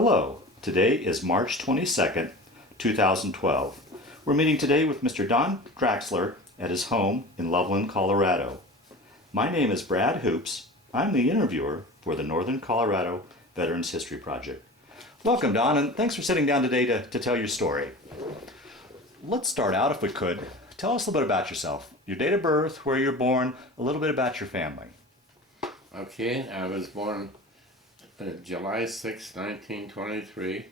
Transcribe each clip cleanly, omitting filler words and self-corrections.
Hello, today is March 22nd, 2012. We're meeting today with Mr. Don Draxler at his home in Loveland, Colorado. My name is Brad Hoops. I'm the interviewer for the Northern Colorado Veterans History Project. Welcome, Don, and thanks for sitting down today to tell your story. Let's start out, if we could. Tell us a little bit about yourself, your date of birth, where you're born, a little bit about your family. Okay, I was born July 6, 1923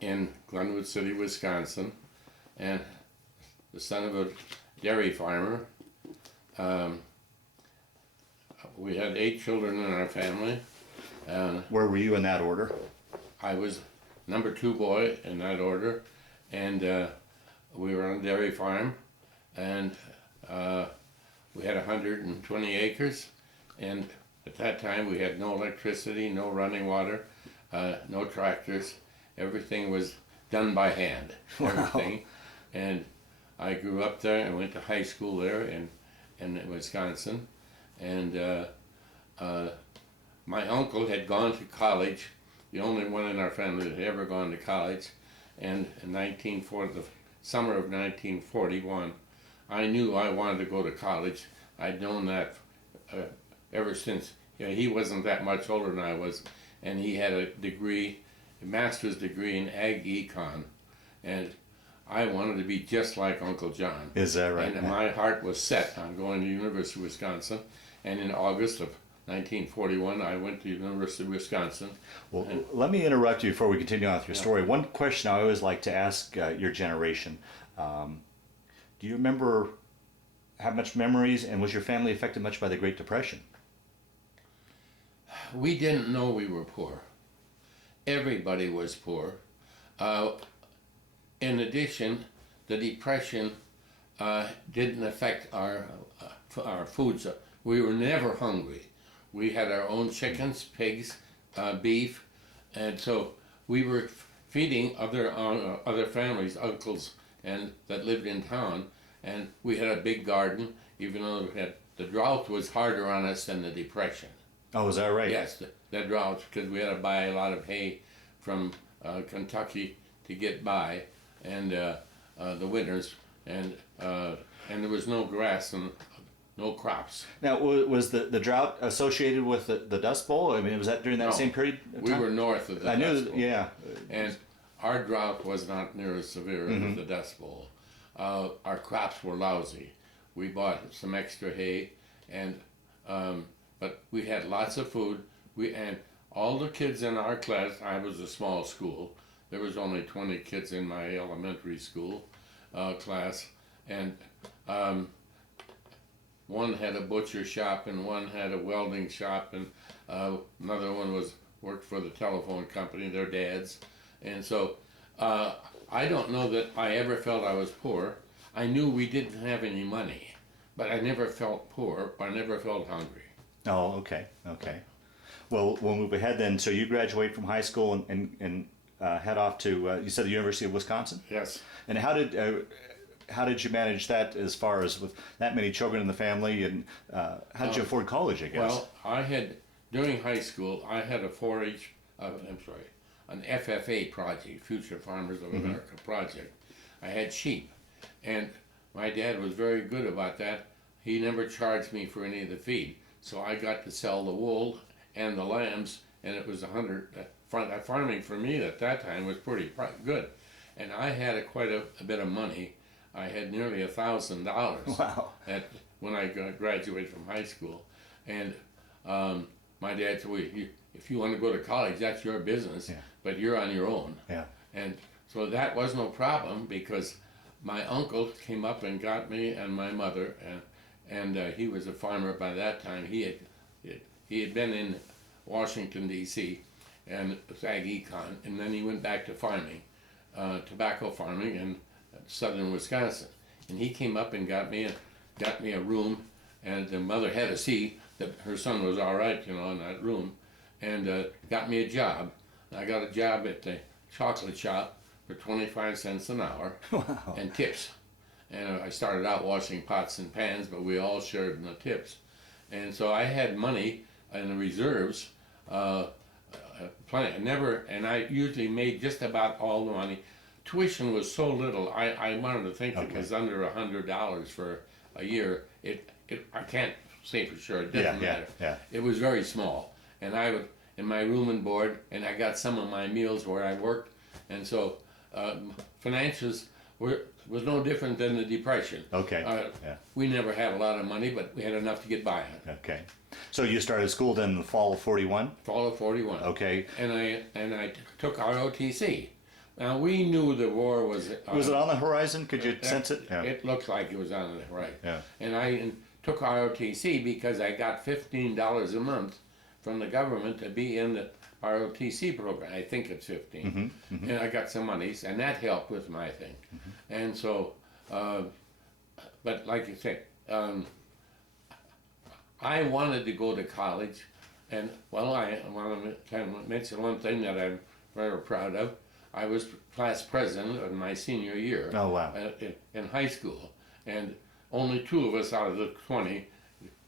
in Glenwood City, Wisconsin, and the son of a dairy farmer. We had 8 children in our family. Where were you in that order? I was number 2 boy in that order, and we were on a dairy farm, and we had 120 acres, and at that time we had no electricity, no running water, no tractors. Everything was done by hand, everything. And I grew up there and went to high school there in Wisconsin. And my uncle had gone to college, the only one in our family that had ever gone to college. And in the summer of 1941, I knew I wanted to go to college. I'd known that ever since. He wasn't that much older than I was, and he had a master's degree in ag econ, and I wanted to be just like Uncle John. Is that right? And my heart was set on going to the University of Wisconsin, and in August of 1941 I went to the University of Wisconsin. Well, let me interrupt you before we continue on with your story. One question I always like to ask your generation, do you have much memories, and was your family affected much by the Great Depression? We didn't know we were poor. Everybody was poor. In addition, the Depression didn't affect our foods. We were never hungry. We had our own chickens, pigs, beef, and so we were feeding other families, uncles, and that lived in town. And we had a big garden, even though the drought was harder on us than the Depression. Oh, is that right? Yes, the drought, because we had to buy a lot of hay from Kentucky to get by, and the winters, and there was no grass and no crops. Now, was the drought associated with the Dust Bowl? I mean, was that during that same period of time? We were north of the Dust Bowl. Yeah. And our drought was not near as severe as the Dust Bowl. Our crops were lousy. We bought some extra hay, and but we had lots of food. And all the kids in our class, I was a small school. There was only 20 kids in my elementary school class, and one had a butcher shop, and one had a welding shop, and another one worked for the telephone company, their dads. And so I don't know that I ever felt I was poor. I knew we didn't have any money, but I never felt poor. I never felt hungry. Oh, okay. Well, we'll move ahead then. So you graduate from high school and head off to, you said the University of Wisconsin? Yes. And how did you manage that as far as with that many children in the family, and how did you afford college, I guess? Well, during high school, I had a 4-H, an FFA project, Future Farmers of America project. I had sheep, and my dad was very good about that. He never charged me for any of the feed, so I got to sell the wool and the lambs, and it was farming for me at that time was pretty good. And I had quite a bit of money. I had nearly $1,000 Wow. When I graduated from high school. And my dad said, well, if you want to go to college, that's your business, but you're on your own. Yeah. And so that was no problem, because my uncle came up and got me and my mother, and he was a farmer by that time. He had been in Washington, D.C., and ag econ, and then he went back to farming, tobacco farming in southern Wisconsin. And he came up and got me a room, and the mother had to see that her son was all right, in that room, and got me a job. I got a job at the chocolate shop for 25 cents an hour. Wow. And tips. And I started out washing pots and pans, but we all shared in the tips. And so I had money in the reserves plenty. Never, and I usually made just about all the money. Tuition was so little. I wanted to think it was under $100 for a year. I can't say for sure. It doesn't matter. Yeah. It was very small, and I would in my room and board, and I got some of my meals where I worked, and so finances was no different than the Depression. Okay. We never had a lot of money, but we had enough to get by on. Okay. So you started school then in the fall of 41? Fall of 41. Okay. And I took ROTC. Now we knew the war was. Was it on the horizon? Could you sense it? Yeah. It looked like it was on the horizon. Yeah. And I took ROTC because I got $15 a month from the government to be in the ROTC program. I think it's 15. And I got some monies, and that helped with my thing. And so, but like you say, I wanted to go to college, and well, I want to kind of mention one thing that I'm very proud of. I was class president of my senior year. Oh, wow. In high school, and only 2 of us out of the 20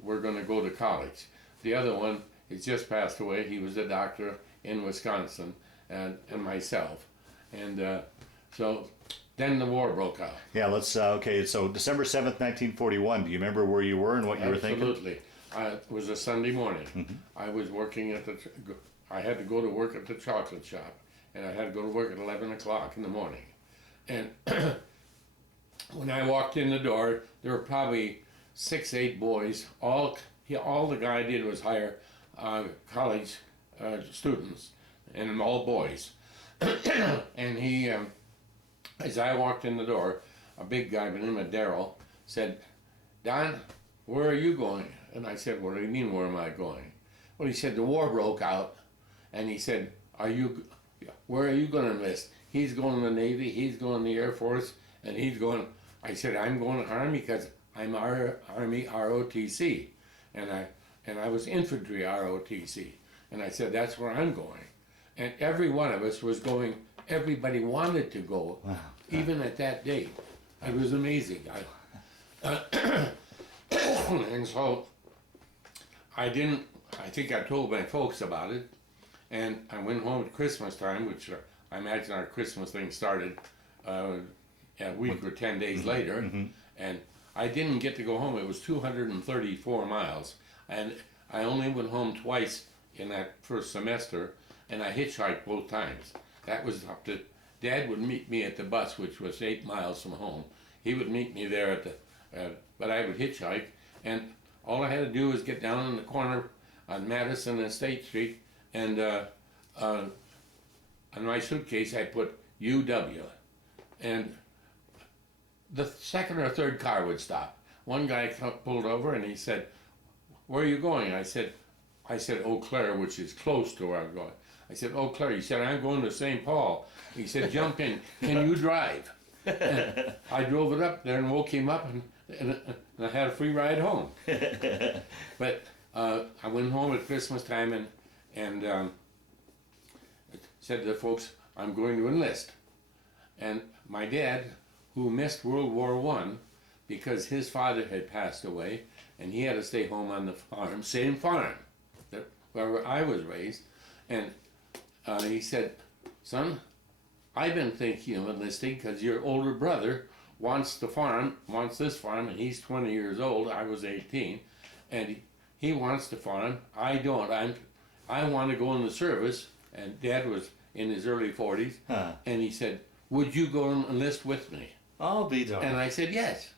were going to go to college. The other one has just passed away. He was a doctor in Wisconsin, and myself, and so then the war broke out. Yeah, let's, okay, so December 7th, 1941, do you remember where you were and what you were thinking? Absolutely. It was a Sunday morning. I was working at I had to go to work at the chocolate shop, and I had to go to work at 11 o'clock in the morning. And when I walked in the door, there were probably 6, 8 boys. All the guy did was hire college students, and all boys. And he, as I walked in the door, a big guy by the name of Darrell said, "Don, where are you going?" And I said, "What do you mean, where am I going?" Well, he said, "The war broke out." And he said, where are you going to enlist?" He's going to the Navy, he's going to the Air Force, and he's going. I said, "I'm going to Army because I'm Army ROTC. And I was Infantry ROTC. And I said, "That's where I'm going." And every one of us was going, everybody wanted to go, wow. Even at that date. It was amazing. And so I think I told my folks about it, and I went home at Christmas time, which I imagine our Christmas thing started a week or 10 days later, and I didn't get to go home. It was 234 miles, and I only went home twice in that first semester, and I hitchhiked both times. That was up to, Dad would meet me at the bus, which was 8 miles from home. He would meet me there at the, but I would hitchhike, and all I had to do was get down in the corner on Madison and State Street, and on my suitcase I put UW, and the second or third car would stop. One guy pulled over and he said, "Where are you going?" I said, "Eau Claire," which is close to where I'm going. I said, "Eau Claire." He said, "I'm going to St. Paul." He said, "Jump in. Can you drive?" And I drove it up there and woke him up, and I had a free ride home. But I went home at Christmas time and said to the folks, "I'm going to enlist." And my dad, who missed World War I because his father had passed away, and he had to stay home on the farm, same farm where I was raised, and he said, "Son, I've been thinking of enlisting because your older brother wants this farm, and he's 20 years old, I was 18, and he wants the farm, I don't, I want to go in the service," and Dad was in his early 40s, and he said, "Would you go and enlist with me?" I'll be darned. And I said, "Yes."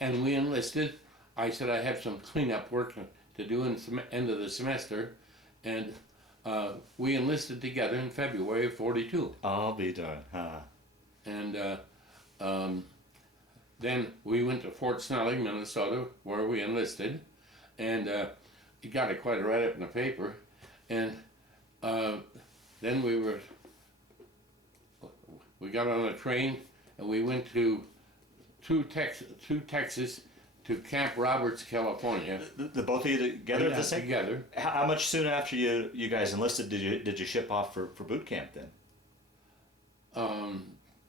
And we enlisted. I said, "I have some cleanup work to do in the end of the semester," and we enlisted together in February of 42. I'll be darned. And then we went to Fort Snelling, Minnesota, where we enlisted, and it got quite a write-up in the paper, and then we got on a train and we went to Texas to Camp Roberts, California. The both of you together at the same? Together. How much soon after you guys enlisted did you ship off for boot camp then?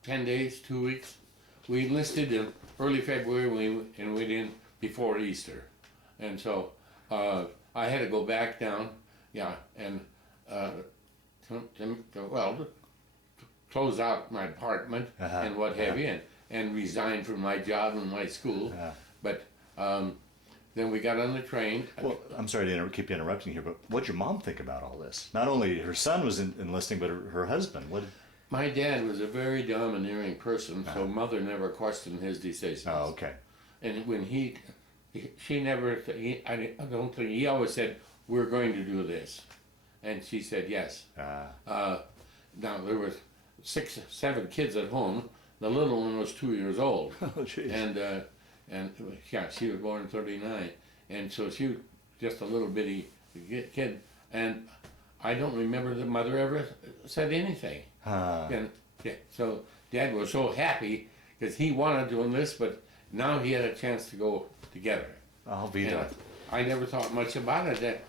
10 days, 2 weeks. We enlisted in early February and we went in before Easter. And so I had to go back down, and well, to close out my apartment and what have you, and resign from my job and my school. But then we got on the train. Well, I'm sorry to keep interrupting here, but what'd your mom think about all this? Not only her son was enlisting, but her husband. What? My dad was a very domineering person, so mother never questioned his decisions. Oh, okay. And when she never, I don't think, he always said, we're going to do this. And she said yes. Now, there was 6, 7 kids at home. The little one was 2 years old. Oh, jeez. And yeah, she was born in '39. And so she was just a little bitty kid. And I don't remember the mother ever said anything. And yeah, so Dad was so happy because he wanted to enlist, but now he had a chance to go together. I'll be there. I never thought much about it,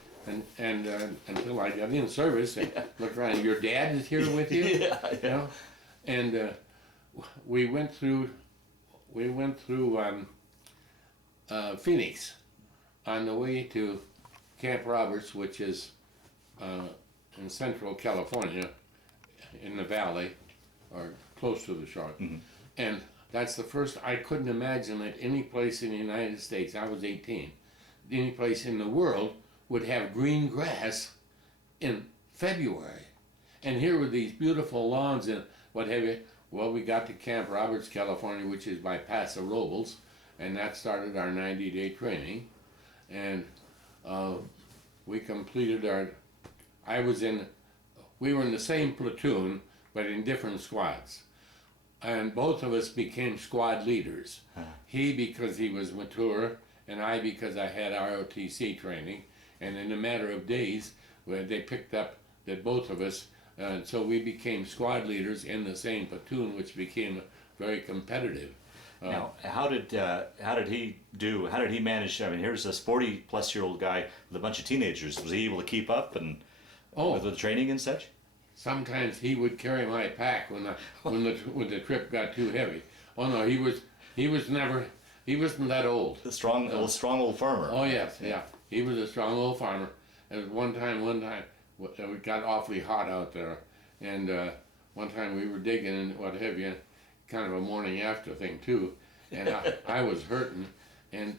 until I got in service and looked around. Your dad is here with you, Yeah. you know? And we went through Phoenix on the way to Camp Roberts, which is in central California, in the valley, or close to the shore. And that's the first, I couldn't imagine that any place in the United States, I was 18, any place in the world would have green grass in February. And here were these beautiful lawns and what have you. Well, we got to Camp Roberts, California, which is by Paso Robles, and that started our 90-day training. And we completed we were in the same platoon, but in different squads. And both of us became squad leaders. He because he was mature, and I because I had ROTC training. And in a matter of days, they picked up that both of us, so we became squad leaders in the same platoon, which became very competitive. Now, how did he do? How did he manage? I mean, here's this 40-plus-year-old guy with a bunch of teenagers. Was he able to keep up and with the training and such? Sometimes he would carry my pack when the trip got too heavy. Oh no, he wasn't that old. The strong old farmer. Oh yes, yeah. He was a strong old farmer. And one time, it got awfully hot out there, and one time we were digging and what have you, kind of a morning after thing too, and I was hurting, and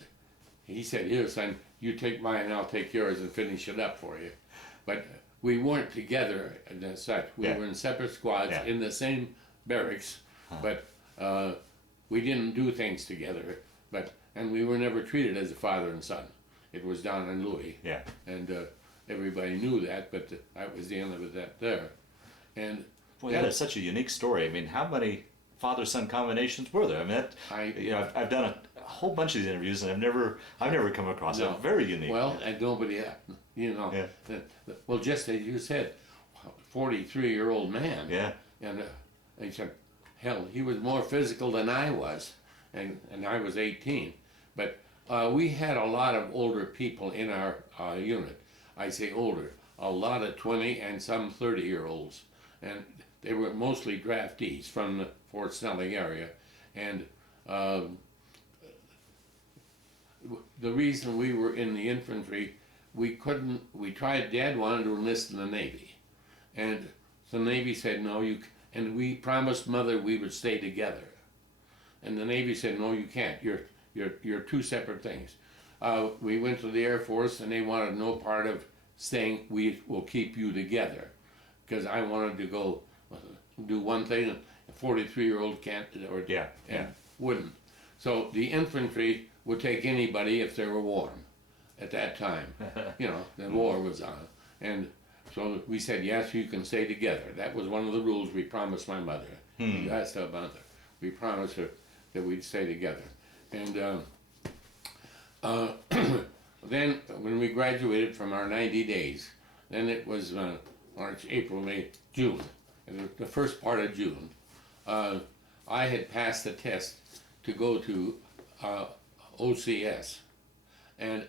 he said, "Here, son, you take mine and I'll take yours and finish it up for you." But we weren't together as such. We were in separate squads in the same barracks, but we didn't do things together. And we were never treated as a father and son. It was Don and Louie. Yeah. And everybody knew that, but that was the end of it there. And boy, that is such a unique story. I mean, how many father-son combinations were there? I mean, I've done a whole bunch of these interviews, and I've never come across it. Very unique. Well, and nobody, well, just as you said, 43-year-old man. Yeah. And he said, hell, he was more physical than I was, and I was 18. But we had a lot of older people in our unit. I say older, a lot of 20 and some 30-year-olds. And they were mostly draftees from the Fort Snelling area. And the reason we were in the infantry, we tried, Dad wanted to enlist in the Navy. And the Navy said, no, and we promised Mother we would stay together. And the Navy said, no, you can't, you're two separate things. We went to the Air Force and they wanted no part of saying we will keep you together. Because I wanted to go do one thing, and a 43-year-old can't, wouldn't. So the infantry would take anybody if they were warm at that time. The war was on. And so we said, yes, you can stay together. That was one of the rules we promised my mother. That's her mother. We promised her that we'd stay together. And then when we graduated from our 90 days, then it was March, April, May, June, the first part of June. I had passed the test to go to OCS, and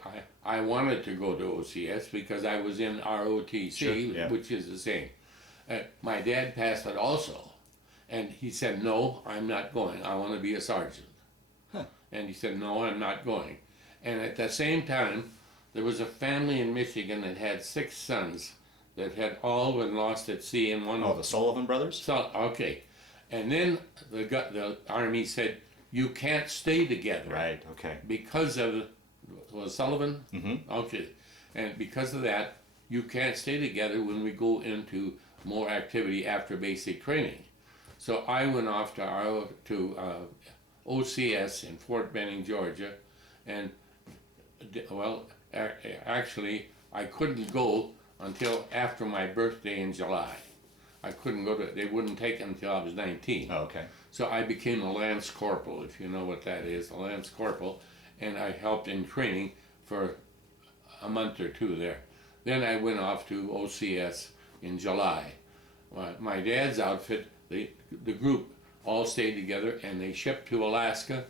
I wanted to go to OCS because I was in ROTC, which is the same. My dad passed it also, and he said, no, I'm not going, I want to be a sergeant. And he said, no, I'm not going. And at the same time, there was a family in Michigan that had 6 sons that had all been lost at sea in one. Oh, the Sullivan brothers? So, okay. And then the Army said, you can't stay together. Right, okay. Because of, was Sullivan? Mm-hmm. Okay. And because of that, you can't stay together when we go into more activity after basic training. So I went off to OCS in Fort Benning, Georgia, and well, actually, I couldn't go until after my birthday in July. I couldn't go they wouldn't take it until I was 19. Oh, okay. So I became a Lance Corporal, if you know what that is, a Lance Corporal, and I helped in training for a month or two there. Then I went off to OCS in July. My dad's outfit, the group all stayed together, and they shipped to Alaska,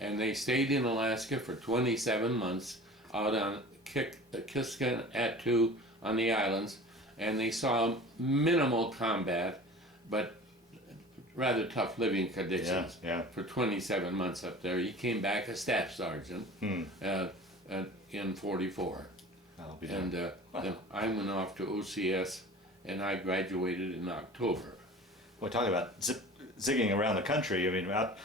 and they stayed in Alaska for 27 months out on Kiska Atu on the islands, and they saw minimal combat, but rather tough living conditions for 27 months up there. He came back a staff sergeant in 44. And then I went off to OCS, and I graduated in October. Well, talking about zigging around the country, I mean, out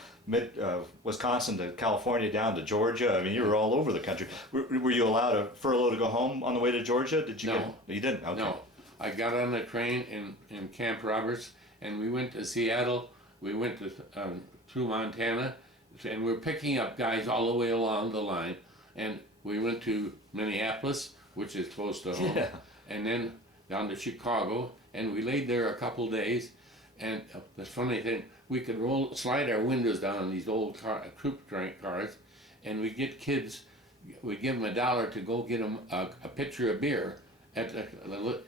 Wisconsin to California down to Georgia. I mean, you were all over the country. Were you allowed a furlough to go home on the way to Georgia? Did you? No. You didn't? Okay. No. I got on the train in Camp Roberts, and we went to Seattle. We went to through Montana, and we were picking up guys all the way along the line. And we went to Minneapolis, which is close to home, and then down to Chicago, and we laid there a couple days. And the funny thing, we could slide our windows down on these old troop cars, and we get kids, we give them $1 to go get them a pitcher of beer, and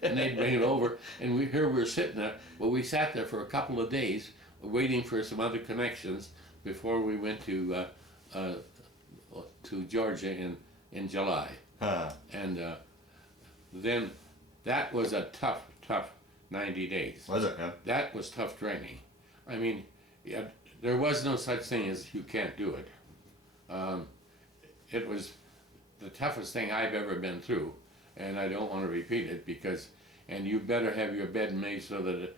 they'd bring it over, and we were sitting there. Well, we sat there for a couple of days, waiting for some other connections before we went to Georgia in July. And then that was a tough 90 days. Was it? Yeah. That was tough training. I mean, there was no such thing as you can't do it. It was the toughest thing I've ever been through, and I don't want to repeat it and you better have your bed made so that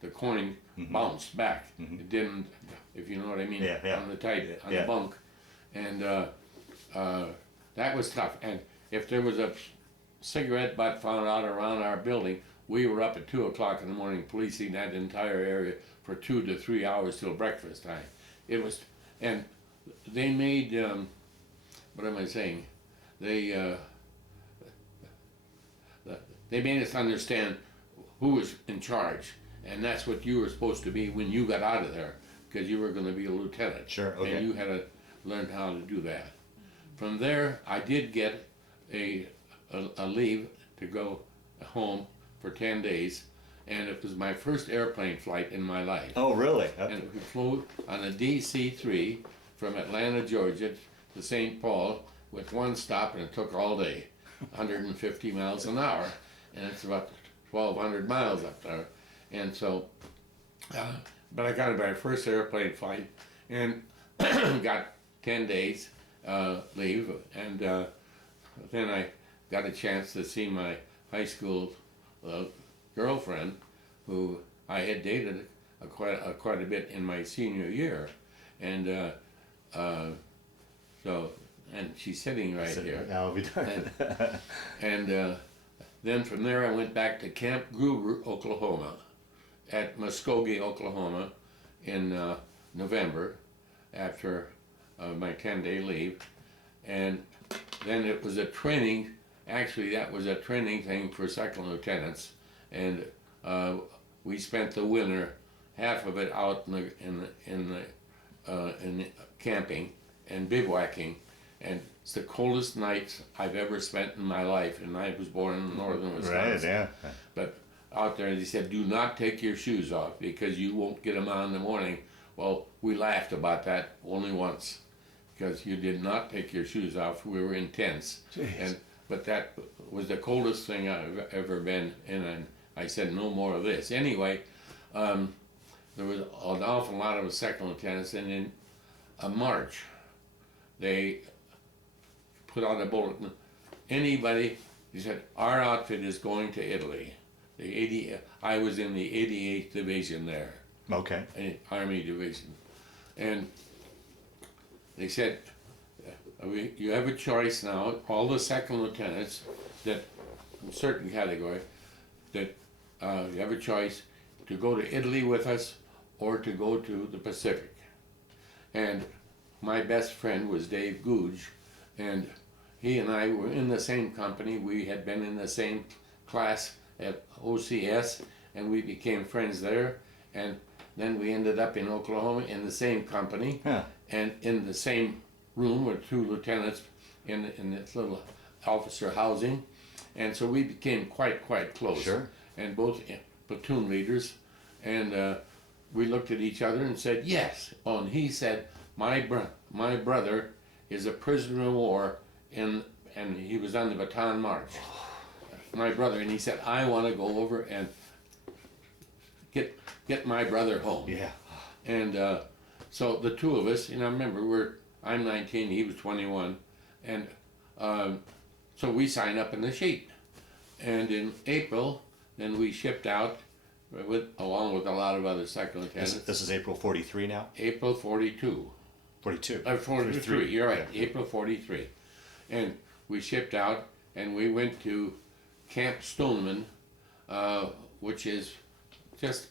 the coin bounced back. It didn't, if you know what I mean, on the bunk. And that was tough. And if there was a cigarette butt found out around our building, we were up at 2 o'clock in the morning policing that entire area for 2 to 3 hours till breakfast time. It was, and they made, what am I saying? They made us understand who was in charge, and that's what you were supposed to be when you got out of there, because you were going to be a lieutenant. Sure, okay. And you had to learn how to do that. From there, I did get a leave to go home for 10 days, and it was my first airplane flight in my life. Oh, really? And we flew on a DC-3 from Atlanta, Georgia to St. Paul with one stop, and it took all day, 150 miles an hour, and it's about 1,200 miles up there. And so, but I got my first airplane flight and got 10 days leave, and then I got a chance to see my high school girlfriend, who I had dated quite a bit in my senior year, and and she's sitting right here. I'll be done. And then from there I went back to Camp Gruber, Oklahoma, at Muskogee, Oklahoma, in November, after my 10-day leave, and then it was a training. Actually, that was a training thing for second lieutenants, and we spent the winter, half of it out in camping and bivouacking, and it's the coldest nights I've ever spent in my life. And I was born in northern Wisconsin. Right, yeah. But out there, they said, do not take your shoes off because you won't get them on in the morning. Well, we laughed about that only once, because you did not take your shoes off. We were in tents. But that was the coldest thing I've ever been in, and I said, no more of this. Anyway, there was an awful lot of second lieutenants, and in March, they put out a bulletin. Anybody He said, our outfit is going to Italy. I was in the 88th Division there. Okay. Army Division. And they said, you have a choice now, all the second lieutenants that, in certain category, that you have a choice to go to Italy with us or to go to the Pacific. And my best friend was Dave Googe, and he and I were in the same company. We had been in the same class at OCS, and we became friends there. And then we ended up in Oklahoma in the same company, and in the same room with two lieutenants in this little officer housing. And so we became quite close. Sure. And both platoon leaders. And we looked at each other and said, yes. Oh, and he said, my brother is a prisoner of war, and he was on the Bataan March. My brother, and he said, I want to go over and get my brother home. Yeah. And so the two of us, remember, I'm 19, he was 21, and so we signed up in the sheet. And in April, then we shipped out along with a lot of other second lieutenants. This is April 43 now? April 42. 42. 43, you're right, April 43. And we shipped out, and we went to Camp Stoneman, which is just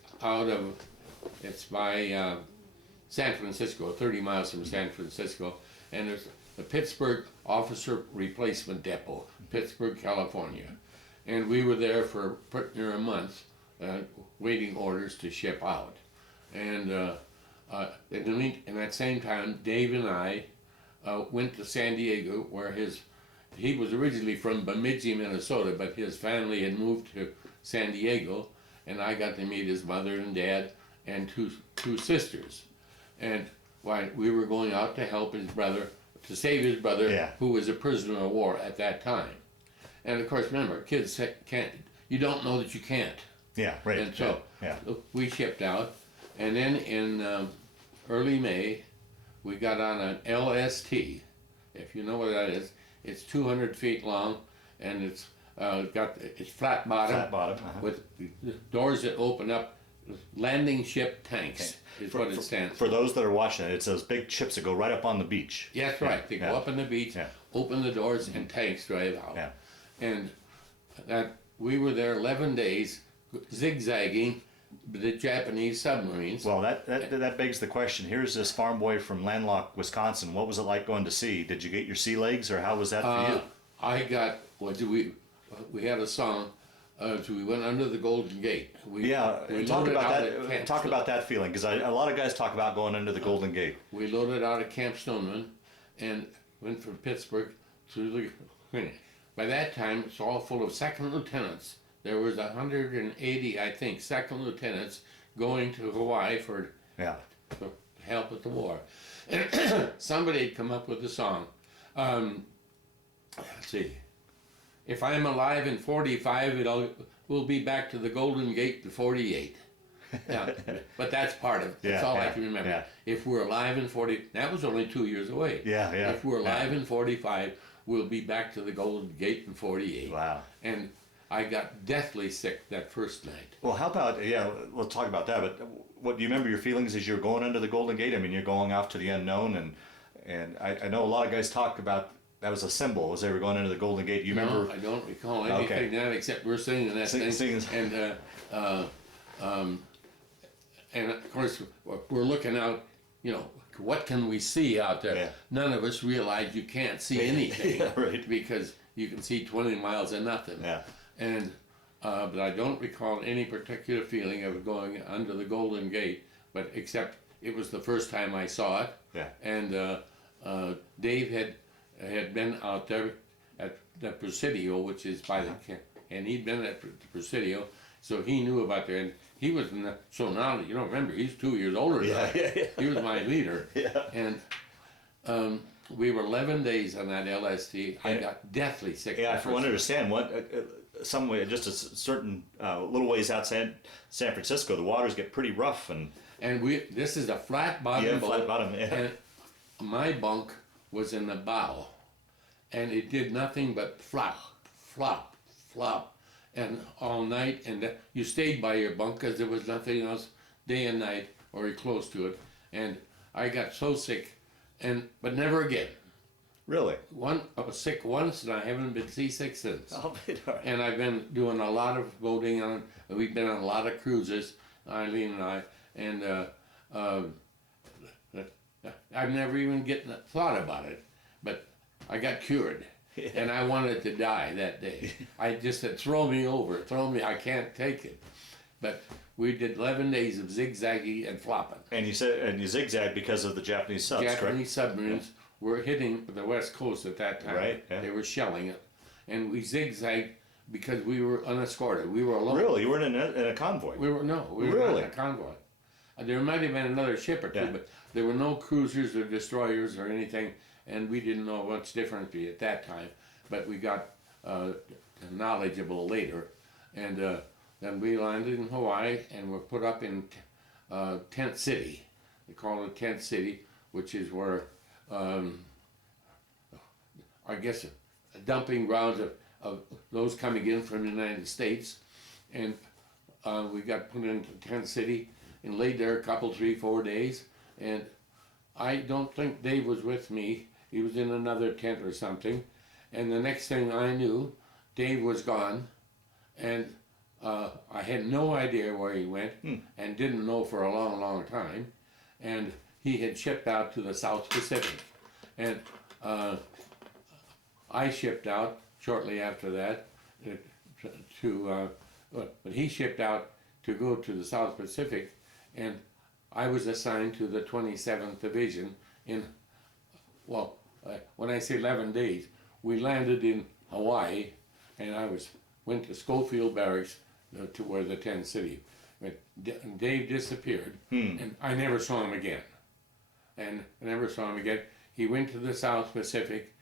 it's by San Francisco, 30 miles from San Francisco, and there's the Pittsburgh Officer Replacement Depot, Pittsburgh, California. And we were there for pretty near a month, waiting orders to ship out. And in that same time, Dave and I went to San Diego, where he was originally from Bemidji, Minnesota, but his family had moved to San Diego, and I got to meet his mother and dad and two sisters. And we were going out to help his brother, to save his brother, who was a prisoner of war at that time. And of course, remember, kids you don't know that you can't. Yeah, right. And so we shipped out, and then in early May, we got on an LST. If you know what that is, it's 200 feet long, and it's flat bottom, with doors that open up. Landing ship tanks is what it stands for. For those that are watching it, it's those big ships that go right up on the beach. Yeah, that's right. They go up on the beach, open the doors, and tanks drive out. Yeah. And we were there 11 days, zigzagging the Japanese submarines. Well, that begs the question. Here's this farm boy from landlocked Wisconsin. What was it like going to sea? Did you get your sea legs, or how was that for you? I got, we had a song, so we went under the Golden Gate. We talk about that feeling, because a lot of guys talk about going under the Golden Gate. We loaded out of Camp Stoneman and went from Pittsburgh to the... By that time, it's all full of second lieutenants. There was 180, I think, second lieutenants going to Hawaii for help with the war. And somebody had come up with a song. Let's see. If I'm alive in 45, we'll be back to the Golden Gate in 48. Yeah, but that's part of it. That's all I can remember. Yeah. If we're alive in 40, that was only 2 years away. Yeah. If we're alive in 45, we'll be back to the Golden Gate in 48. Wow. And I got deathly sick that first night. Well, how about, we'll talk about that, but what do you remember your feelings as you're going under the Golden Gate? I mean, you're going off to the unknown, and I know a lot of guys talk about that was a symbol as they were going into the Golden Gate. You remember? I don't recall anything now except we're singing that thing. And of course, we're looking out, what can we see out there? Yeah. None of us realize you can't see anything because you can see 20 miles of nothing. Yeah. And but I don't recall any particular feeling of going under the Golden Gate, but except it was the first time I saw it. Yeah. And Dave had been out there at the Presidio, which is by the camp, and he'd been at the Presidio, so he knew about that. And he was so now remember, he's 2 years older than I. He was my leader. Yeah. And we were 11 days on that LST. I got deathly sick. Yeah, I want to understand some way, just a certain little ways outside San Francisco, the waters get pretty rough, and this is a flat bottom. Yeah, flat bottom. Yeah. And my bunk was in the bow, and it did nothing but flop, flop, flop, and all night, and you stayed by your bunk because there was nothing else day and night or close to it. And I got so sick, but never again. Really? I was sick once, and I haven't been seasick since. Oh, right. And I've been doing a lot of boating on. We've been on a lot of cruises, Ilene and I, and I've never even thought about it, but I got cured, and I wanted to die that day. I just said, throw me over, I can't take it. But we did 11 days of zigzagging and flopping. And you zigzagged because of the Japanese subs, Japanese correct? submarines were hitting the west coast at that time. Right, yeah. They were shelling it, and we zigzagged because we were unescorted. We were alone. Really? You weren't in a convoy? We were not in a convoy. There might have been another ship or two, Yeah. but there were no cruisers or destroyers or anything, and we didn't know much differently at that time. But we got knowledgeable later, and then we landed in Hawaii and were put up in Tent City. They call it Tent City, which is where I guess dumping grounds of those coming in from the United States, and we got put into Tent City and laid there a couple, 3-4 days, and I don't think Dave was with me. He was in another tent or something, and the next thing I knew, Dave was gone, and I had no idea where he went, and didn't know for a long, long time, and he had shipped out to the South Pacific, and I shipped out shortly after that but he shipped out to go to the South Pacific, and I was assigned to the 27th Division when I say 11 days, we landed in Hawaii, and I went to Schofield Barracks to where the Tent City. But Dave disappeared, and I never saw him again. He went to the South Pacific.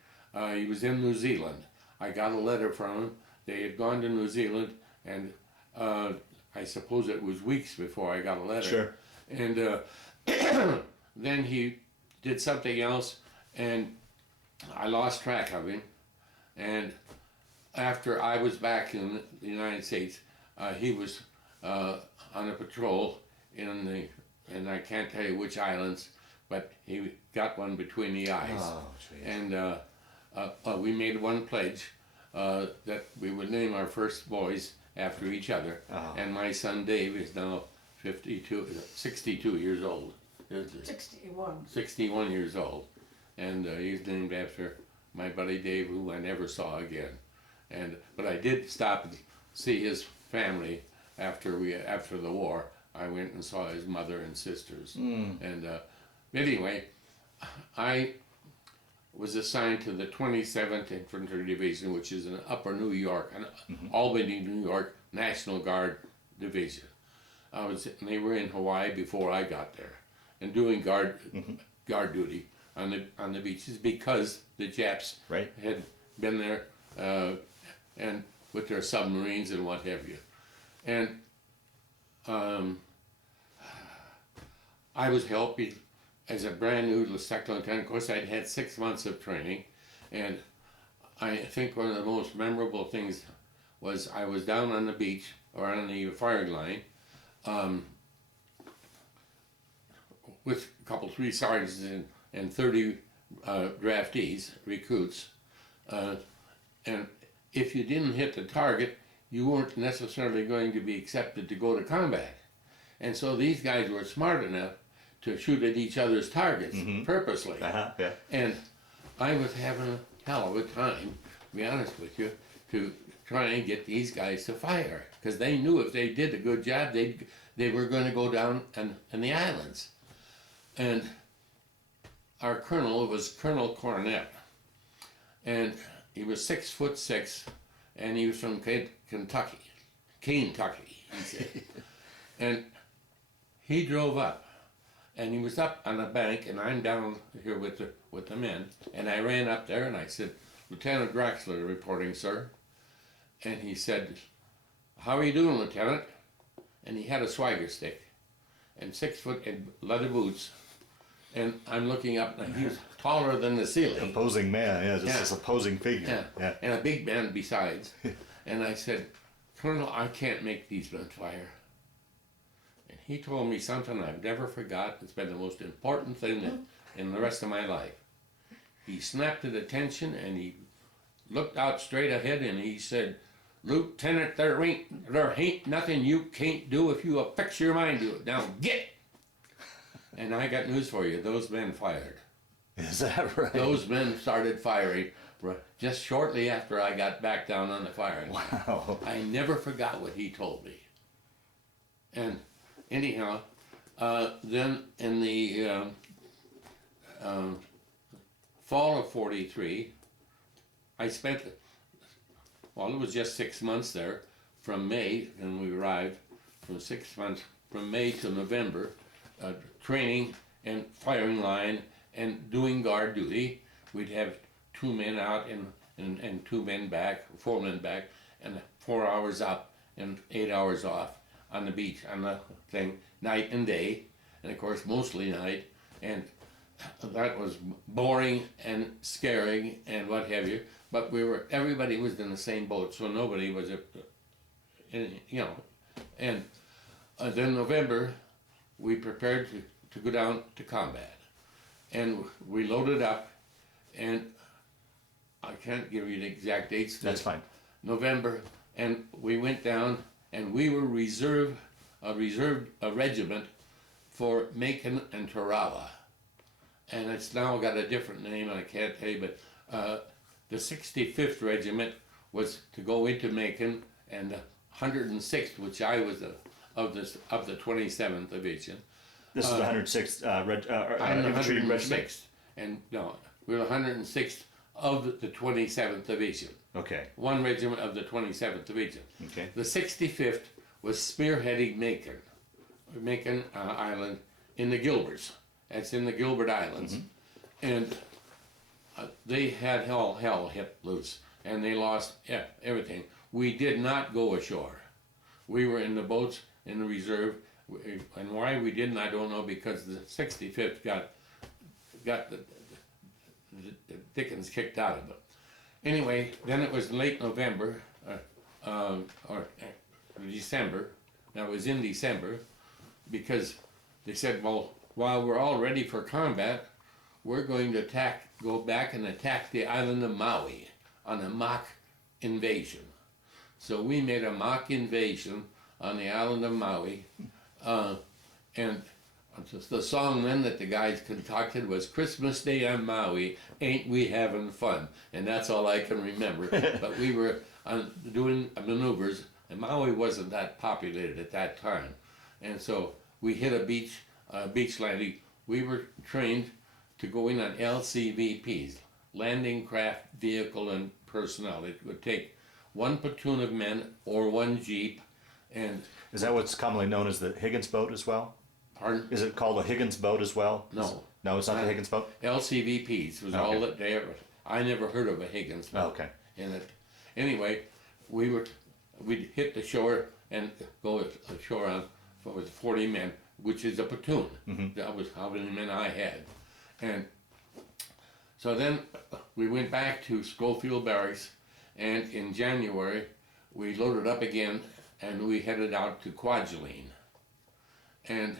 He was in New Zealand. I got a letter from him. They had gone to New Zealand, and I suppose it was weeks before I got a letter. Sure. And then he did something else, and I lost track of him. And after I was back in the United States, he was on a patrol and I can't tell you which islands, but he got one between the eyes. Oh, geez. And we made one pledge that we would name our first boys after each other. Oh. And my son Dave is now 62 years old. 61. 61 years old. And he's named after my buddy Dave, who I never saw again. But I did stop and see his family after the war. I went and saw his mother and sisters. And anyway, I was assigned to the 27th Infantry Division, which is in Upper New York, Albany, New York, National Guard Division. They were in Hawaii before I got there, and doing guard duty on the beaches because the Japs had been there and with their submarines and what have you. And I was helping as a brand new second lieutenant. Of course, I'd had 6 months of training, and I think one of the most memorable things was I was down on the beach or on the firing line with a couple, 3 sergeants and 30 draftees, recruits, and if you didn't hit the target, you weren't necessarily going to be accepted to go to combat. And so these guys were smart enough to shoot at each other's targets purposely. Yeah. And I was having a hell of a time, to be honest with you, to try and get these guys to fire, because they knew if they did a good job, they were going to go down in the islands. And our colonel was Colonel Cornett, and he was 6'6", and he was from Kentucky, he said. And he drove up, and he was up on the bank, and I'm down here with the men, and I ran up there and I said, "Lieutenant Draxler reporting, sir." And he said, "How are you doing, Lieutenant?" And he had a swagger stick and 6 foot and leather boots. And I'm looking up, and he was taller than the ceiling. Imposing man, just this opposing figure. Yeah. And a big man besides. And I said, Colonel, I can't make these men fire. And he told me something I've never forgot. It's been the most important thing in the rest of my life. He snapped at attention and he looked out straight ahead and he said, Lieutenant, there ain't nothing you can't do if you fix your mind to it. Now get! And I got news for you. Those men fired. Is that right? Those men started firing just shortly after I got back down on the firing line. Wow. I never forgot what he told me. And anyhow, then in the fall of '43, I spent, well, it was just 6 months there, from May, and we arrived, from 6 months, from May to November, training and firing line and doing guard duty. We'd have 2 men out and 2 men back, 4 men back, and 4 hours up and 8 hours off on the beach, on the thing, night and day, and of course mostly night, and that was boring and scaring and what have you, but everybody was in the same boat, so nobody was, and then November, we prepared to go down to combat, and we loaded up, and I can't give you the exact dates. That's fine. November, and we went down, and we were a regiment for Macon and Tarawa, and it's now got a different name, and I can't tell you, but the 65th Regiment was to go into Macon, and the 106th, which I was of the 27th Division. This is the 106th Infantry Regiment. And no, we were the 106th of the 27th Division. Okay. One regiment of the 27th Division. Okay. The 65th was spearheading Macon Island in the Gilberts. That's in the Gilbert Islands. Mm-hmm. And they had hell hit loose, and they lost everything. We did not go ashore. We were in the boats in the reserve, and why we didn't, I don't know, because the 65th got the dickens kicked out of it. Anyway, then it was late November, or December. Now it was in December, because they said, well, while we're all ready for combat, we're going to go back and attack the island of Maui on a mock invasion. So we made a mock invasion on the island of Maui, and the song then that the guys concocted was Christmas Day on Maui, Ain't We Having Fun? And that's all I can remember. But we were doing maneuvers, and Maui wasn't that populated at that time. And so we hit a beach landing. We were trained to go in on LCVPs, landing craft vehicle and personnel. It would take 1 platoon of men or 1 jeep. And is that what's commonly known as the Higgins boat as well? pardon? Is it called a Higgins boat as well? No. No, it's not the Higgins boat? LCVPs was all that they ever. I never heard of a Higgins boat. Okay. In it. Anyway, we'd hit the shore and go ashore on with 40 men, which is a platoon. Mm-hmm. That was how many men I had. And so then we went back to Schofield Barracks, and in January we loaded up again and we headed out to Kwajalein. And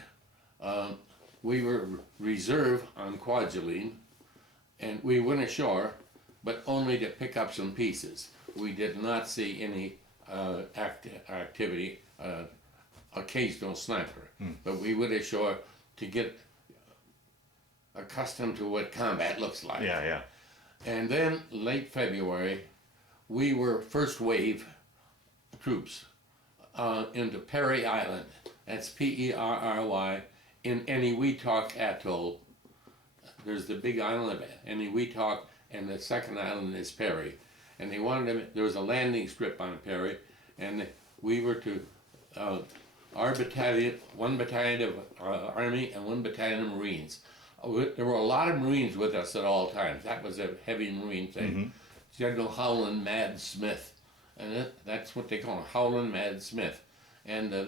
we were reserve on Kwajalein, and we went ashore, but only to pick up some pieces. We did not see any activity, occasional sniper, but we went ashore to get accustomed to what combat looks like. Yeah, yeah. And then late February, we were first wave troops into Perry Island. That's Perry in Eniwetok Atoll. There's the big island of Eniwetok, and the second island is Perry. And they wanted them. There was a landing strip on Perry, and we were to our battalion, 1 battalion of Army and 1 battalion of Marines. There were a lot of Marines with us at all times. That was a heavy Marine thing. Mm-hmm. General Howland Mad Smith, and that's what they call him, Howland Mad Smith. And I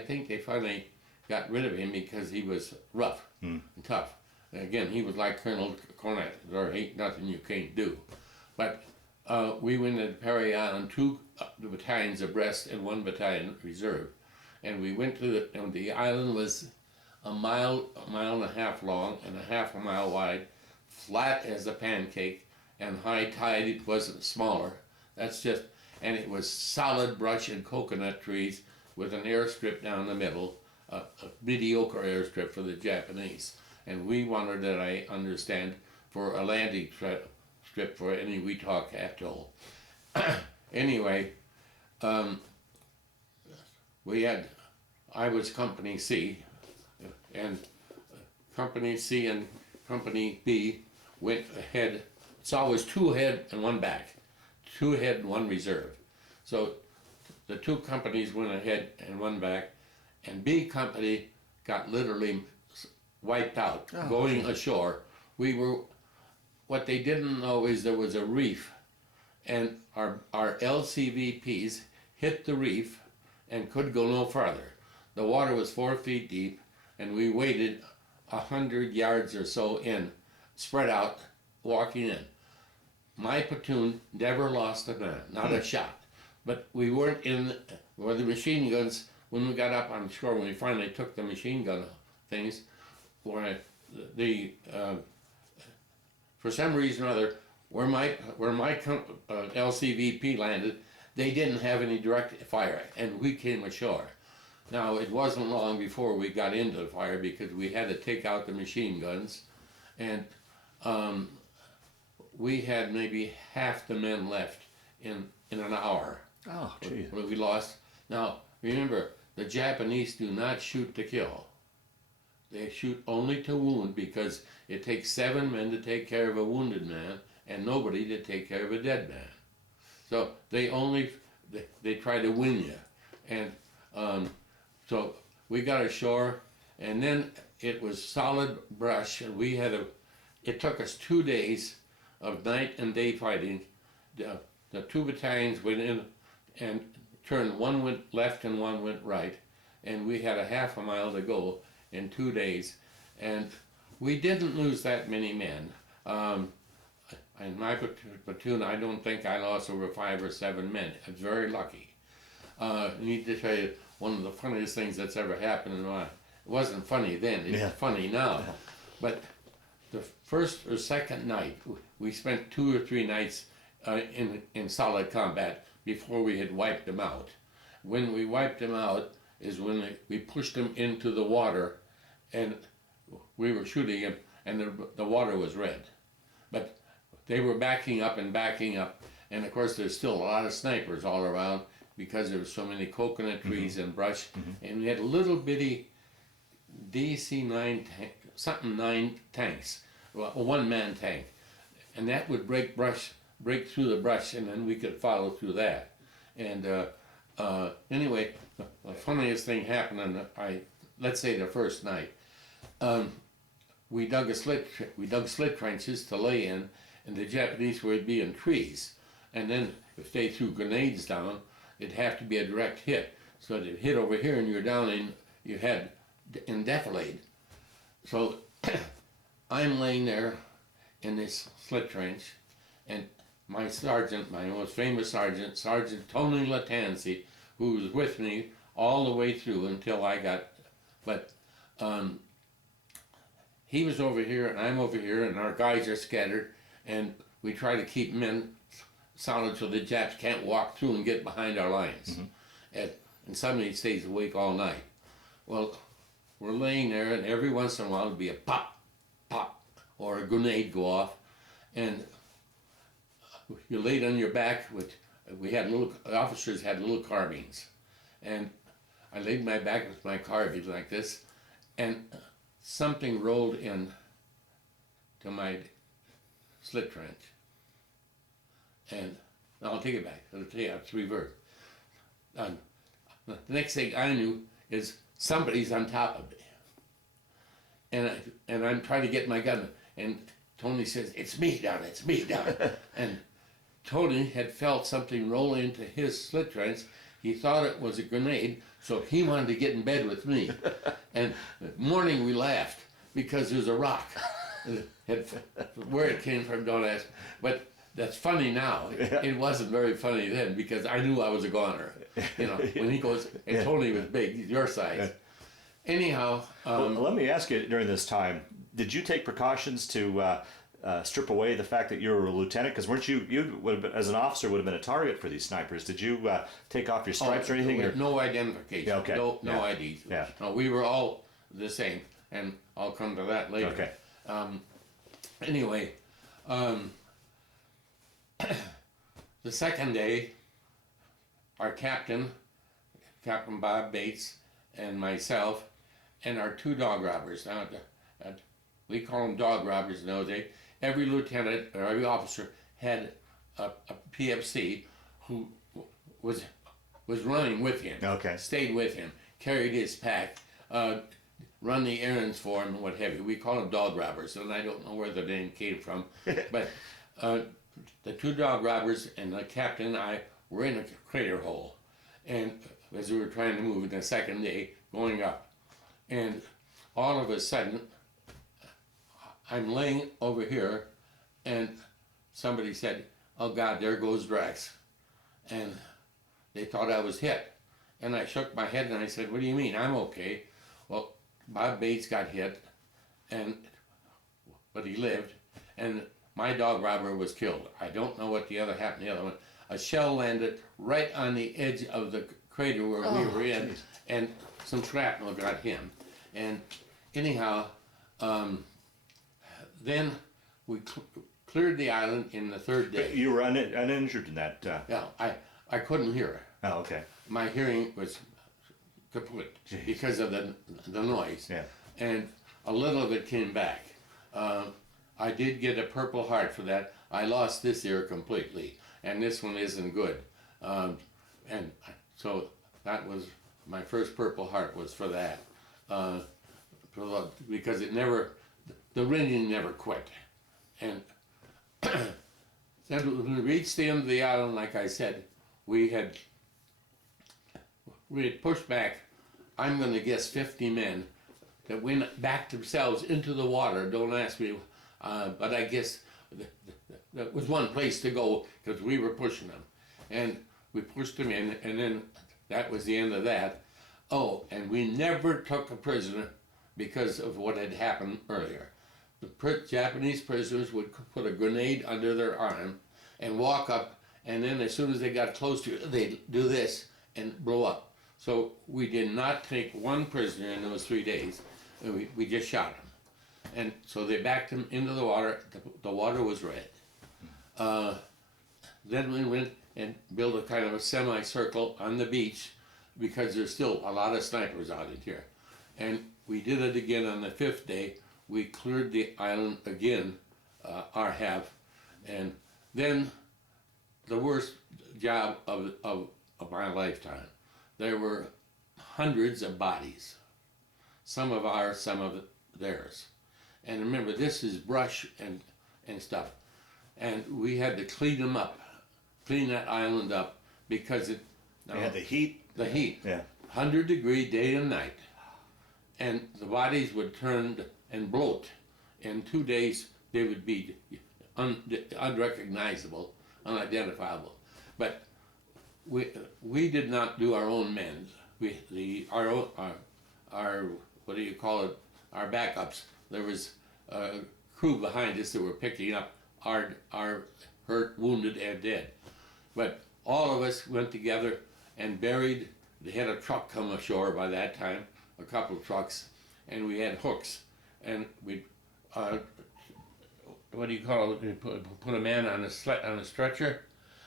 think they finally got rid of him because he was rough and tough. And again, he was like Colonel Cornett. There ain't nothing you can't do. But we went into Perry Island, two battalions abreast and one battalion reserve. And we went to and the island was a mile and a half long and a half a mile wide, flat as a pancake, and high tide it wasn't smaller. That's just, and it was solid brush and coconut trees with an airstrip down the middle, a mediocre airstrip for the Japanese. And we wanted it, I understand, for a landing strip for any Wetuck atoll. Anyway, I was Company C, and Company C and Company B went ahead. It's always two ahead and one back, two ahead and one reserve. So the two companies went ahead and one back, and B Company got literally wiped out going ashore. What they didn't know is there was a reef, and our LCVPs hit the reef and could go no farther. The water was 4 feet deep, and we waded 100 yards or so in, spread out, walking in. My platoon never lost a man, not a shot. But we weren't in where the machine guns, when we got up on shore, when we finally took the machine gun things, where for some reason or other, where my LCVP landed, they didn't have any direct fire, and we came ashore. Now, it wasn't long before we got into the fire because we had to take out the machine guns, and we had maybe half the men left in an hour. Oh, gee. We lost. Now, remember, the Japanese do not shoot to kill. They shoot only to wound because it takes 7 men to take care of a wounded man and nobody to take care of a dead man. So they try to win you. And so we got ashore, and then it was solid brush, and it took us 2 days of night and day fighting. The two battalions went in and turned, one went left and one went right, and we had a half a mile to go in 2 days, and we didn't lose that many men. In my platoon, I don't think I lost over 5 or 7 men. I was very lucky. I need to tell you, one of the funniest things that's ever happened in my, it wasn't funny then, it's funny now. Yeah. But the first or second night, we spent 2 or 3 nights in solid combat before we had wiped them out. When we wiped them out is when we pushed them into the water, and we were shooting them, and the water was red. But they were backing up, and of course there's still a lot of snipers all around because there were so many coconut trees and brush, and we had little bitty DC-9 9 tanks, well, a one-man tank, and that would break through the brush, and then we could follow through that. And anyway, the funniest thing happened on let's say the first night. We dug slit trenches to lay in, and the Japanese would be in trees. And then if they threw grenades down, it'd have to be a direct hit. So it'd hit over here, and you're down in your head in defilade. So I'm laying there in this slit trench, and my sergeant, my most famous sergeant, Sergeant Tony Latanzi, who was with me all the way through until I got, but he was over here and I'm over here, and our guys are scattered, and we try to keep men solid so the Japs can't walk through and get behind our lines. And somebody stays awake all night. Well, we're laying there, and every once in a while there'd be a pop, pop, or a grenade go off, and you laid on your back with, officers had little carbines, and I laid my back with my carbine like this, and something rolled in to my slit trench. And I'll take it back. I'll tell you, it's reversed. The next thing I knew is somebody's on top of me, and I'm trying to get my gun, and Tony says, "It's me, Don. It's me, Don." And Tony had felt something roll into his slit trench. He thought it was a grenade, so he wanted to get in bed with me. And morning we laughed because there was a rock. Where it came from, don't ask. But that's funny now. It wasn't very funny then because I knew I was a goner. You know, when he goes, and Tony was big, he's your size. Anyhow, well, let me ask you, during this time, did you take precautions to strip away the fact that you were a lieutenant? Because weren't you would have been, as an officer, would have been a target for these snipers. Did you take off your stripes or anything? Or? No identification. Yeah, okay. No IDs. Yeah. No, we were all the same, and I'll come to that later. Okay. Anyway, the second day, our captain, Captain Bob Bates, and myself, and our 2 dog robbers. Now, we call them dog robbers in those days. Every lieutenant or every officer had a PFC who was running with him. Okay. Stayed with him, carried his pack, run the errands for him and what have you. We call them dog robbers, and I don't know where the name came from. But the 2 dog robbers and the captain and I were in a crater hole. And as we were trying to move in the second day, going up. And all of a sudden, I'm laying over here, and somebody said, "Oh God, there goes Drax." And they thought I was hit. And I shook my head and I said, "What do you mean? I'm okay." Well, Bob Bates got hit, but he lived, and my dog robber was killed. I don't know what happened to the other one. A shell landed right on the edge of the crater where we were in, geez. And some shrapnel got him. And anyhow, then we cleared the island in the third day. You were uninjured in that? Yeah, I couldn't hear. Oh, okay. My hearing was kaput because of the noise. Yeah. And a little of it came back. I did get a Purple Heart for that. I lost this ear completely, and this one isn't good. And so that was my first Purple Heart was for that. Because the ringing never quit. And then when we reached the end of the island, like I said, we had pushed back, I'm going to guess 50 men that went back themselves into the water. Don't ask me, but I guess that was one place to go because we were pushing them. And we pushed them in, and then that was the end of that. Oh, and we never took a prisoner because of what had happened earlier. The Japanese prisoners would put a grenade under their arm and walk up, and then as soon as they got close to it, they'd do this and blow up. So we did not take one prisoner in those 3 days. We just shot him. And so they backed him into the water. The water was red. Then we went and built a kind of a semicircle on the beach because there's still a lot of snipers out in here. And we did it again on the 5th day. We cleared the island again, our half. And then the worst job of my lifetime. There were hundreds of bodies. Some of ours, some of theirs. And remember, this is brush and stuff. And we had to clean them up, clean that island up, because it... They had the heat? The heat. Yeah. 100-degree day and night. And the bodies would turn and bloat. In 2 days, they would be unrecognizable, unidentifiable. But we did not do our own men's. Our what do you call it? Our backups. There was a crew behind us that were picking up our hurt, wounded, and dead. But all of us went together and buried. They had a truck come ashore by that time, a couple of trucks, and we had hooks, and we what do you call it? We put a man on a stretcher.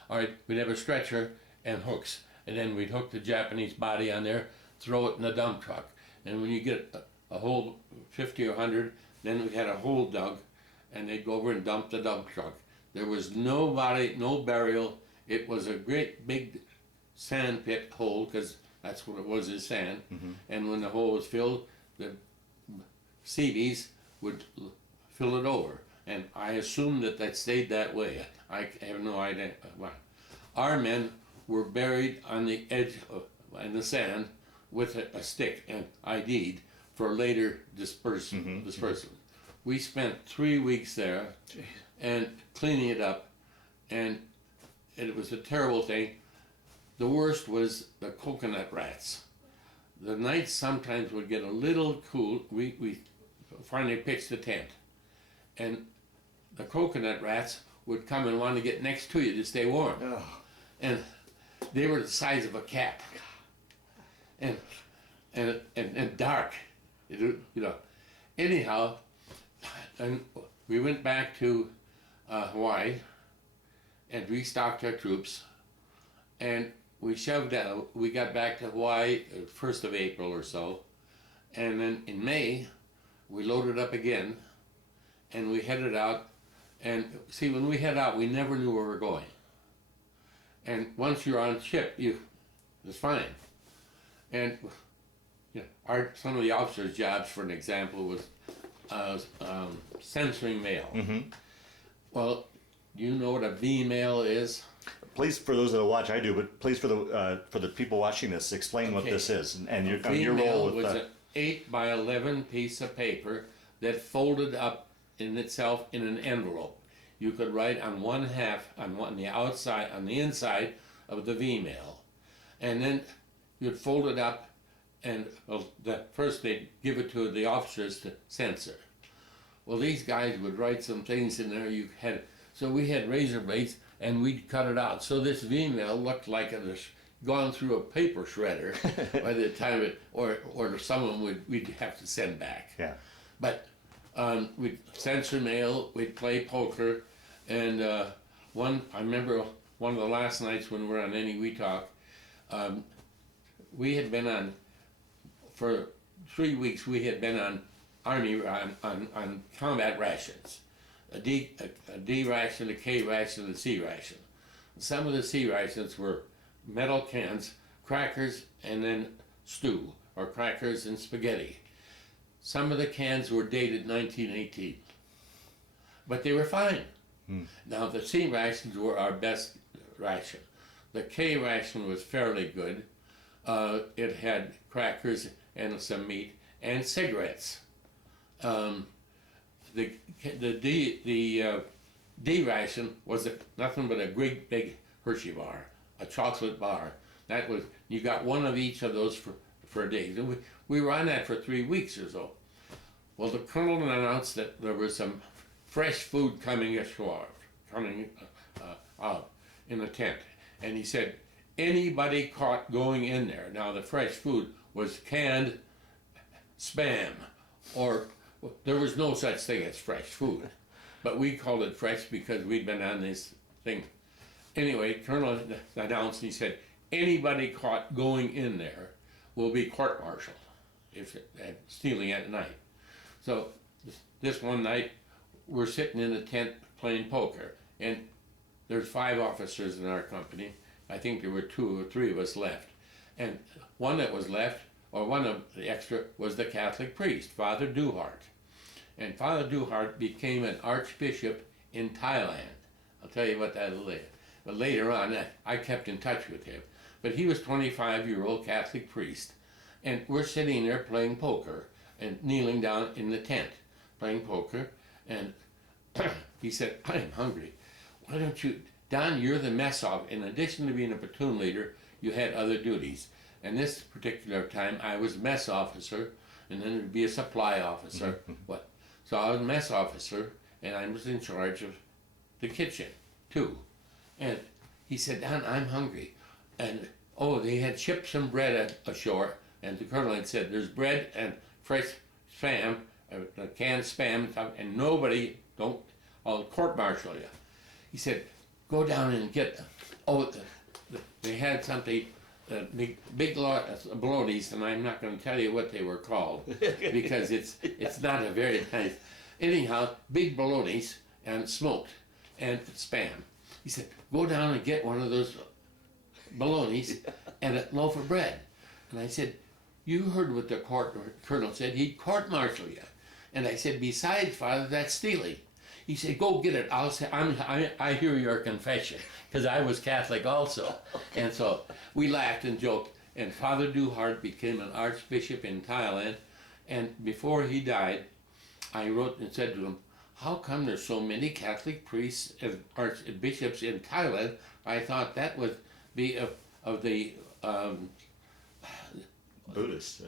All right, we'd have a stretcher and hooks, and then we'd hook the Japanese body on there, throw it in the dump truck, and when you get a whole 50 or 100, then we had a hole dug, and they'd go over and dump the dump truck. There was no body, no burial. It was a great big sand pit hole, because that's what it was, is sand. Mm-hmm. And when the hole was filled, the Seabees would fill it over. And I assume that stayed that way. I have no idea why. Our men were buried on the edge in the sand with a stick and ID'd for later dispersal. We spent 3 weeks there and cleaning it up, and it was a terrible thing. The worst was the coconut rats. The nights sometimes would get a little cool. We finally pitched the tent, and the coconut rats would come and want to get next to you to stay warm. Oh. And they were the size of a cat, and dark, you know. Anyhow, and we went back to Hawaii and restocked our troops, and we shoved out. We got back to Hawaii 1st of April or so, and then in May we loaded up again, and we headed out. And see, when we head out, we never knew where we were going. And once you're on ship, it's fine. And you know, some of the officers' jobs, for an example, was censoring mail. Mm-hmm. Well, do you know what a V-mail is? Please, for those that watch, I do, but please, for the people watching this, explain what this is and your role with was an 8 by 11 piece of paper that folded up in itself in an envelope. You could write on one half, on the outside, on the inside of the V-mail, and then you'd fold it up, and first they'd give it to the officers to censor. Well, these guys would write some things in there. So we had razor blades, and we'd cut it out. So this V-mail looked like it was gone through a paper shredder by the time or some of them we'd have to send back. Yeah. But we'd censor mail, we'd play poker, and I remember one of the last nights when we were on Any We Talk, we had been on, for 3 weeks, we had been on Army, on combat rations. A D ration, a K ration, and a C ration. Some of the C rations were metal cans, crackers, and then stew, or crackers and spaghetti. Some of the cans were dated 1918, but they were fine. Now the C rations were our best ration. The K ration was fairly good. It had crackers and some meat and cigarettes. The D ration was nothing but a great big Hershey bar, a chocolate bar. That was, you got one of each of those for a day. And we were on that for 3 weeks or so. Well, the colonel announced that there was some fresh food coming ashore, out in the tent. And he said, anybody caught going in there, now the fresh food was canned Spam, or there was no such thing as fresh food, but we called it fresh because we'd been on this thing. Anyway, Colonel announced, he said, anybody caught going in there will be court-martialed if stealing at night. So this one night, we're sitting in a tent playing poker, and there's 5 officers in our company. I think there were 2 or 3 of us left, and one that was left, or one of the extra, was the Catholic priest, Father Duhart. And Father Duhart became an archbishop in Thailand. I'll tell you what that'll later. But later on, I kept in touch with him. But he was a 25-year-old Catholic priest. And we're sitting there playing poker and kneeling down in the tent playing poker. And he said, I'm hungry. Why don't you, Don, you're the mess officer. In addition to being a platoon leader, you had other duties. And this particular time, I was mess officer, and then there'd be a supply officer. What? So I was mess officer, and I was in charge of the kitchen, too. And he said, Don, I'm hungry. And, oh, they had chips and bread ashore, and the colonel had said, there's bread and fresh Spam, canned Spam, and nobody, I'll court-martial you. He said, go down and get, they had something, big lot of bolognas, and I'm not going to tell you what they were called because it's not a very nice. Anyhow, big bolognas and smoked and Spam. He said, go down and get one of those bolognas and a loaf of bread. And I said, you heard what the colonel said. He'd court-martial you. And I said, besides, Father, that's stealing. He said, go get it. I'll say, I hear your confession, because I was Catholic also. And so we laughed and joked. And Father Duhart became an archbishop in Thailand. And before he died, I wrote and said to him, how come there's so many Catholic priests and archbishops in Thailand? I thought that would be of the Buddhist.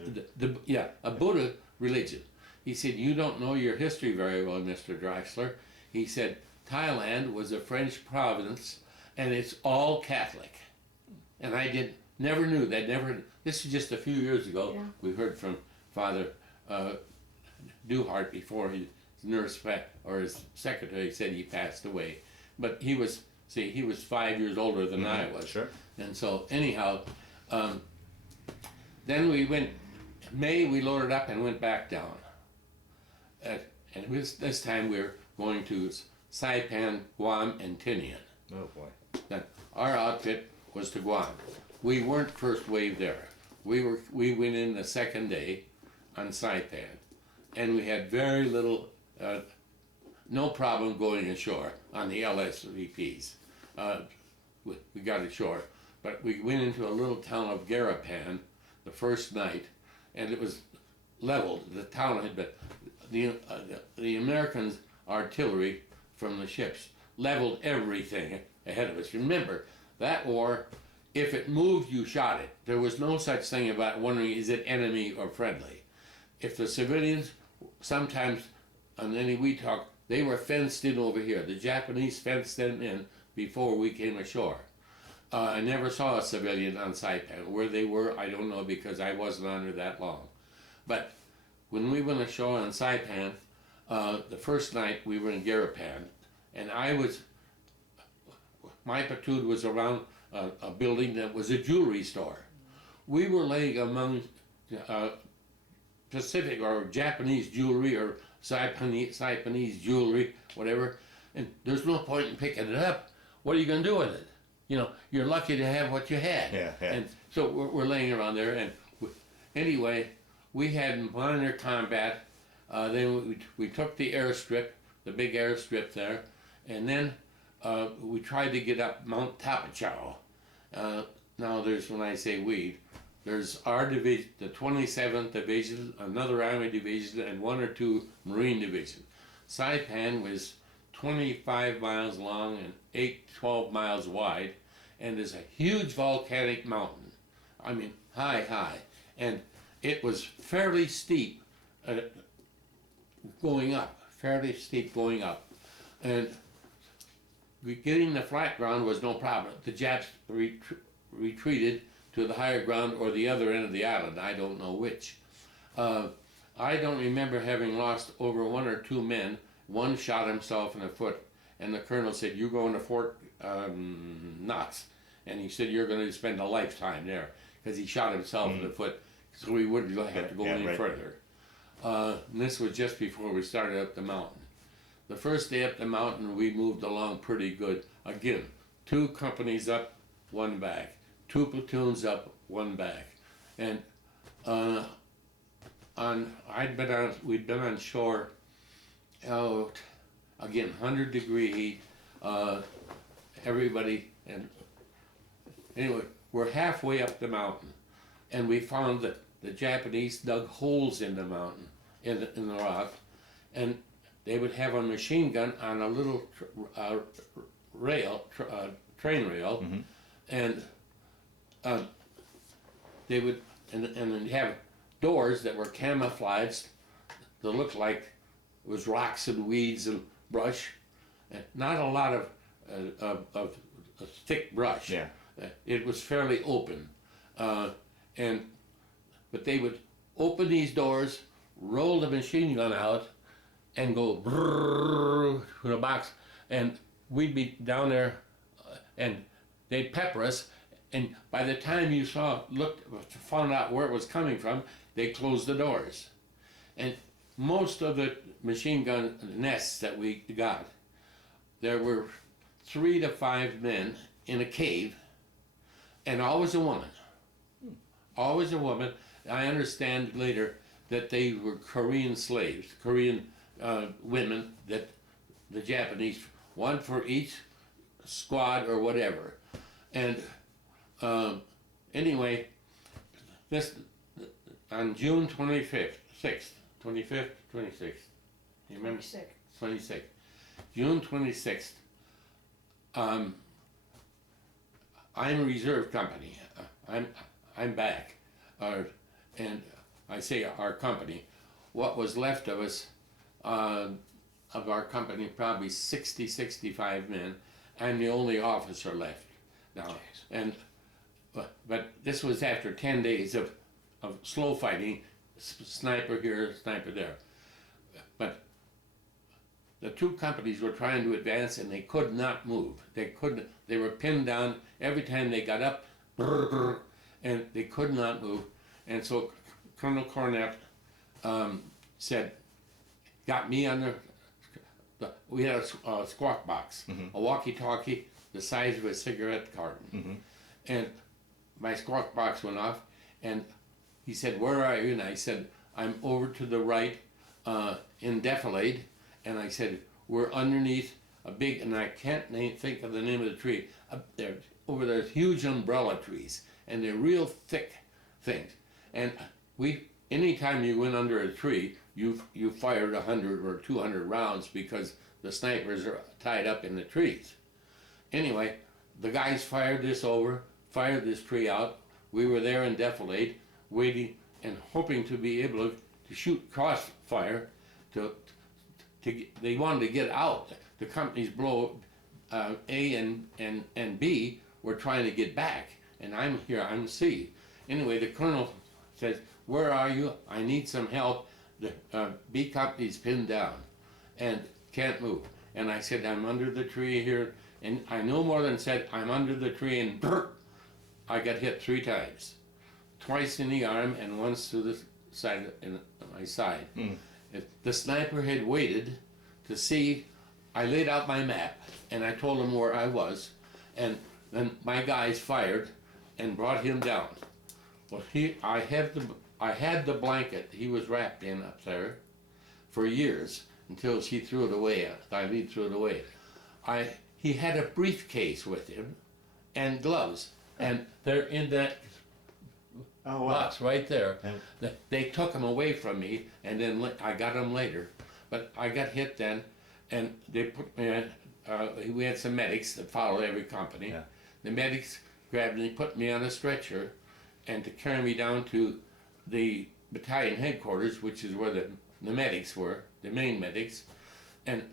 a Buddha religion. He said, you don't know your history very well, Mr. Draxler. He said, Thailand was a French province and it's all Catholic. And I never knew that, this was just a few years ago. Yeah. We heard from Father Duhart before his nurse or his secretary said he passed away. But he was 5 years older than I was. Sure. And so anyhow, then we went, May we loaded up and went back down. And this time we were going to Saipan, Guam, and Tinian. Oh boy. Now, our outfit was to Guam. We weren't first wave there. We went in the second day on Saipan, and we had very little, no problem going ashore on the LSVPs. We got ashore, but we went into a little town of Garapan the first night, and it was leveled. The town had been, the Americans' artillery from the ships leveled everything ahead of us. Remember, that war, if it moved, you shot it. There was no such thing about wondering, is it enemy or friendly? If the civilians, sometimes, on any we talk, they were fenced in over here. The Japanese fenced them in before we came ashore. I never saw a civilian on Saipan. Where they were, I don't know, because I wasn't on there that long. But when we went ashore on Saipan, the first night we were in Garapan, and my platoon was around a building that was a jewelry store. We were laying among Pacific or Japanese jewelry or Saipanese jewelry, whatever, and there's no point in picking it up. What are you going to do with it? You know, you're lucky to have what you had. Yeah. And so we're laying around there, and anyway, we had minor combat. Then we took the airstrip, the big airstrip there, and then we tried to get up Mount Tapachao. Now there's, when I say we, there's our division, the 27th Division, another Army Division, and one or two Marine Division. Saipan was 25 miles long and 12 miles wide, and is a huge volcanic mountain. I mean, high. And it was fairly steep going up, And getting the flat ground was no problem. The Japs retreated to the higher ground or the other end of the island. I don't know which. I don't remember having lost over one or two men. One shot himself in the foot, and the colonel said, "You're going to Fort Knox," and he said, "You're going to spend a lifetime there," because he shot himself in the foot, so he wouldn't have to go any further. And this was just before we started up the mountain. The first day up the mountain, we moved along pretty good. Again, 2 companies up, 1 back. 2 platoons up, 1 back. And we'd been on shore, again, 100-degree heat, everybody, and anyway, we're halfway up the mountain, and we found that the Japanese dug holes in the mountain, in the rock, and they would have a machine gun on a little train rail, and they would and have doors that were camouflaged that looked like it was rocks and weeds and brush, and not a lot of thick brush. Yeah. It was fairly open, but they would open these doors, roll the machine gun out, and go brrrr to the box, and we'd be down there, and they'd pepper us, and by the time you found out where it was coming from, they closed the doors. And most of the machine gun nests that we got, there were 3 to 5 men in a cave, and always a woman. Always a woman. I understand later that they were Korean slaves, Korean women that the Japanese, one for each squad or whatever. And anyway, this on June 26th, you remember? 26th. June 26th, I'm a reserve company. I'm back. And I say our company. What was left of us, of our company, probably 60, 65 men. I'm the only officer left now. Jeez. And but this was after 10 days of slow fighting, sniper here, sniper there. But the two companies were trying to advance and they could not move. They were pinned down every time they got up, brr, brr, and they could not move. And so Colonel Cornett said, got me on we had a squawk box, a walkie-talkie the size of a cigarette carton. And my squawk box went off, and he said, where are you? And I said, I'm over to the right in Defilade. And I said, we're underneath a big, and I can't think of the name of the tree. They're over there, huge umbrella trees, and they're real thick things. And anytime you went under a tree, you fired 100 or 200 rounds because the snipers are tied up in the trees. Anyway, the guys fired this tree out. We were there in Defilade, waiting and hoping to be able to shoot crossfire. They wanted to get out. The companies below A and B were trying to get back, and I'm here, I'm C. Anyway, the colonel says, where are you? I need some help. The B company's pinned down and can't move. And I said, I'm under the tree here. And I no more than said, I'm under the tree, and brr, I got hit 3 times. Twice in the arm and once through the side, in my side. The sniper had waited to see. I laid out my map and I told him where I was, and then my guys fired and brought him down. Well, I had the blanket he was wrapped in up there for years until she threw it away. Ilene threw it away. He had a briefcase with him and gloves, and they're in that box right there. They took them away from me, and then I got them later. But I got hit then, and they put me in, we had some medics that followed every company. Yeah. The medics grabbed me, put me on a stretcher, and to carry me down to the battalion headquarters, which is where the medics were, the main medics. And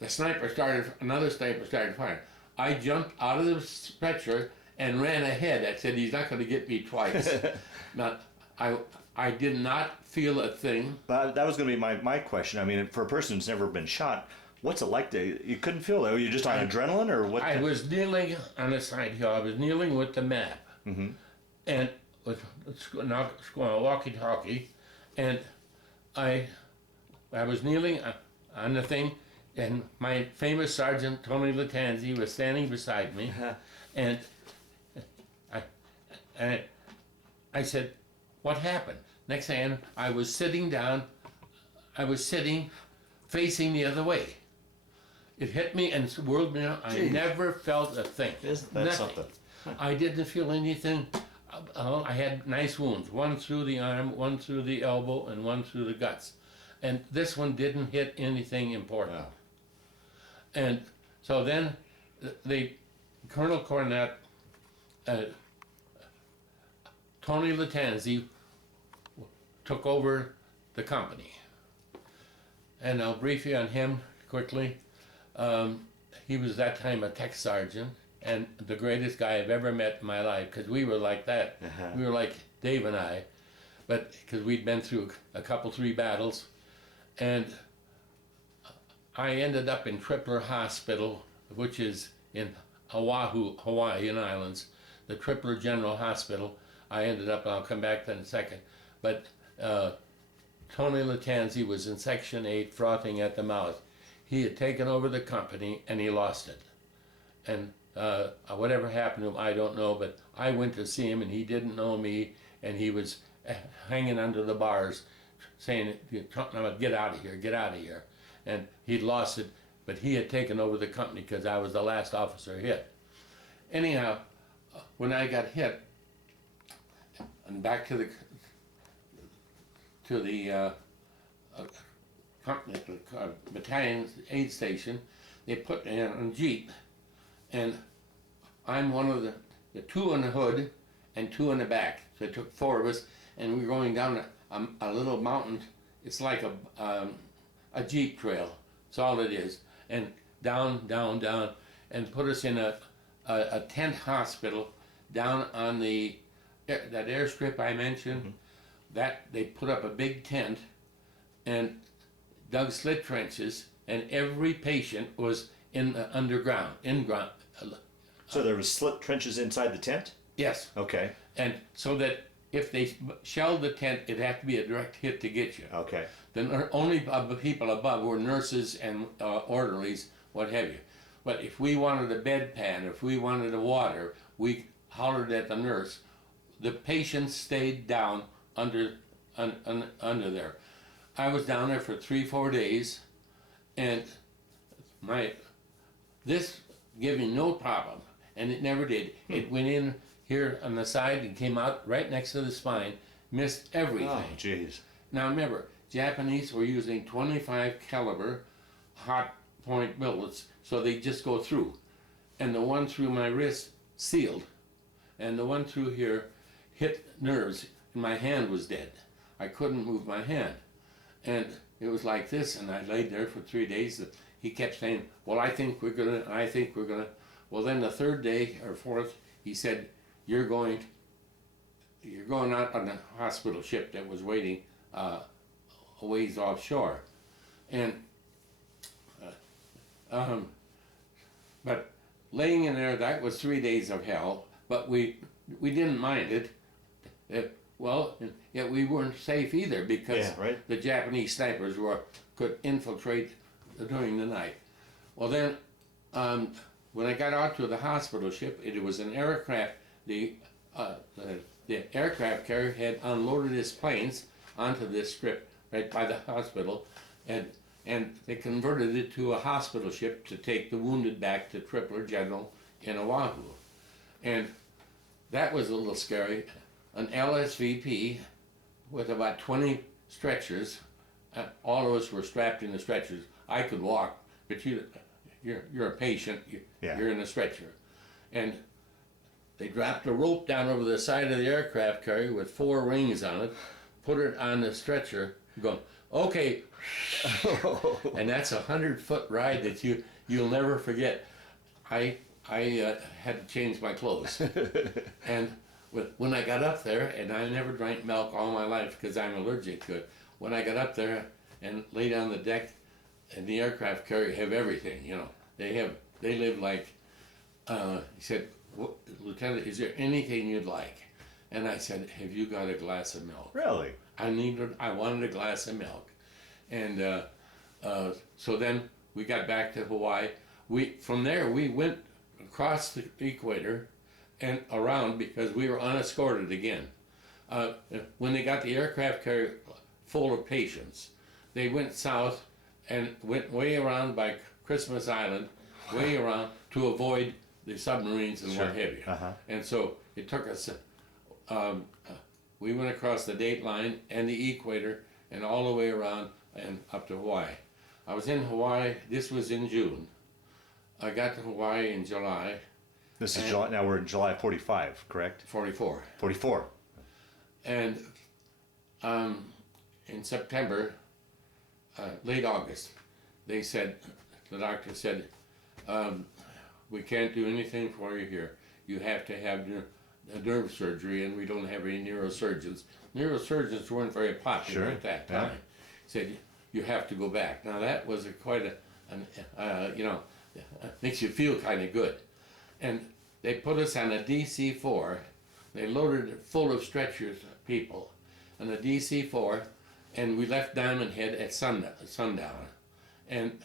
another sniper started firing. I jumped out of the stretcher and ran ahead. I said, he's not going to get me twice. Now, I did not feel a thing. That was going to be my question. I mean, for a person who's never been shot, what's it like you couldn't feel that? Were you just on adrenaline or what? I was kneeling on the side hill. I was kneeling with the map. And with a walkie-talkie. And I was kneeling on the thing, and my famous Sergeant Tony Latanzi was standing beside me. And I said, what happened? Next thing I was sitting down, facing the other way. It hit me and whirled me out. I never felt a thing. Isn't that something? I didn't feel anything. I had nice wounds, one through the arm, one through the elbow, and one through the guts. And this one didn't hit anything important. Wow. And so then the Colonel Cornett, Tony Latanzi took over the company. And I'll brief you on him quickly. He was that time a tech sergeant and the greatest guy I've ever met in my life, because we were like that. We were like Dave and I, but because we'd been through a couple, 3 battles. And I ended up in Tripler Hospital, which is in Oahu, Hawaiian Islands, the Tripler General Hospital. I ended up, and I'll come back to that in a second. But Tony Latanzi was in Section 8, frothing at the mouth. He had taken over the company, and he lost it. And whatever happened to him, I don't know, but I went to see him, and he didn't know me, and he was hanging under the bars, saying, get out of here, get out of here. And he'd lost it, but he had taken over the company because I was the last officer hit. Anyhow, when I got hit, and back to the company, battalion aid station. They put me in a Jeep, and I'm one of the two in the hood and two in the back. So it took four of us, and we were going down a little mountain. It's like a Jeep trail. That's all it is. And down, down, down, and put us in a tent hospital down on that airstrip I mentioned. Mm-hmm. That they put up a big tent and dug slit trenches, and every patient was in the underground, in-ground. So there was slit trenches inside the tent? Yes. Okay. And so that if they shelled the tent, it'd have to be a direct hit to get you. Okay. The only people above were nurses and orderlies, what have you. But if we wanted a bedpan, if we wanted a water, we hollered at the nurse. The patients stayed down under there. I was down there for 3-4 days, and this gave me no problem, and it never did. It went in here on the side and came out right next to the spine, missed everything. Oh, jeez. Now remember, Japanese were using 25 caliber hot point bullets, so they just go through. And the one through my wrist sealed, and the one through here hit nerves, and my hand was dead. I couldn't move my hand. And it was like this, and I laid there for 3 days. He kept saying, well, I think we're gonna. Well, then the third day or fourth, he said, you're going out on a hospital ship that was waiting a ways offshore. And but laying in there, that was 3 days of hell, but we didn't mind it. Yet we weren't safe either, because the Japanese snipers could infiltrate during the night. Well then, when I got out to the hospital ship, it was an aircraft. The aircraft carrier had unloaded his planes onto this strip right by the hospital, and they converted it to a hospital ship to take the wounded back to Tripler General in Oahu. And that was a little scary. An LSVP with about 20 stretchers. All of us were strapped in the stretchers. I could walk, but you're a patient. You're in a stretcher. And they dropped a rope down over the side of the aircraft carrier with 4 rings on it, put it on the stretcher, going, okay. And that's a 100-foot ride that you'll never forget. I had to change my clothes. And when I got up there, and I never drank milk all my life because I'm allergic to it. When I got up there and laid on the deck, and the aircraft carrier have everything, They live like, he said, Lieutenant, is there anything you'd like? And I said, have you got a glass of milk? Really? I wanted a glass of milk. And so then we got back to Hawaii. From there, we went across the equator and around, because we were unescorted again. When they got the aircraft carrier full of patients, they went south and went way around by Christmas Island, way around, to avoid the submarines and what have you. And so it took us, we went across the date line and the equator and all the way around and up to Hawaii. I was in Hawaii, this was in June. I got to Hawaii in July. This is July, now we're in July 45, correct? 44. 44. And in September, late August, the doctor said, we can't do anything for you here. You have to have a nerve surgery, and we don't have any neurosurgeons. Neurosurgeons weren't very popular at that time. Said, you have to go back. Now that was makes you feel kind of good. And they put us on a DC-4. They loaded it full of stretchers, people, on a DC-4, and we left Diamond Head at sundown. And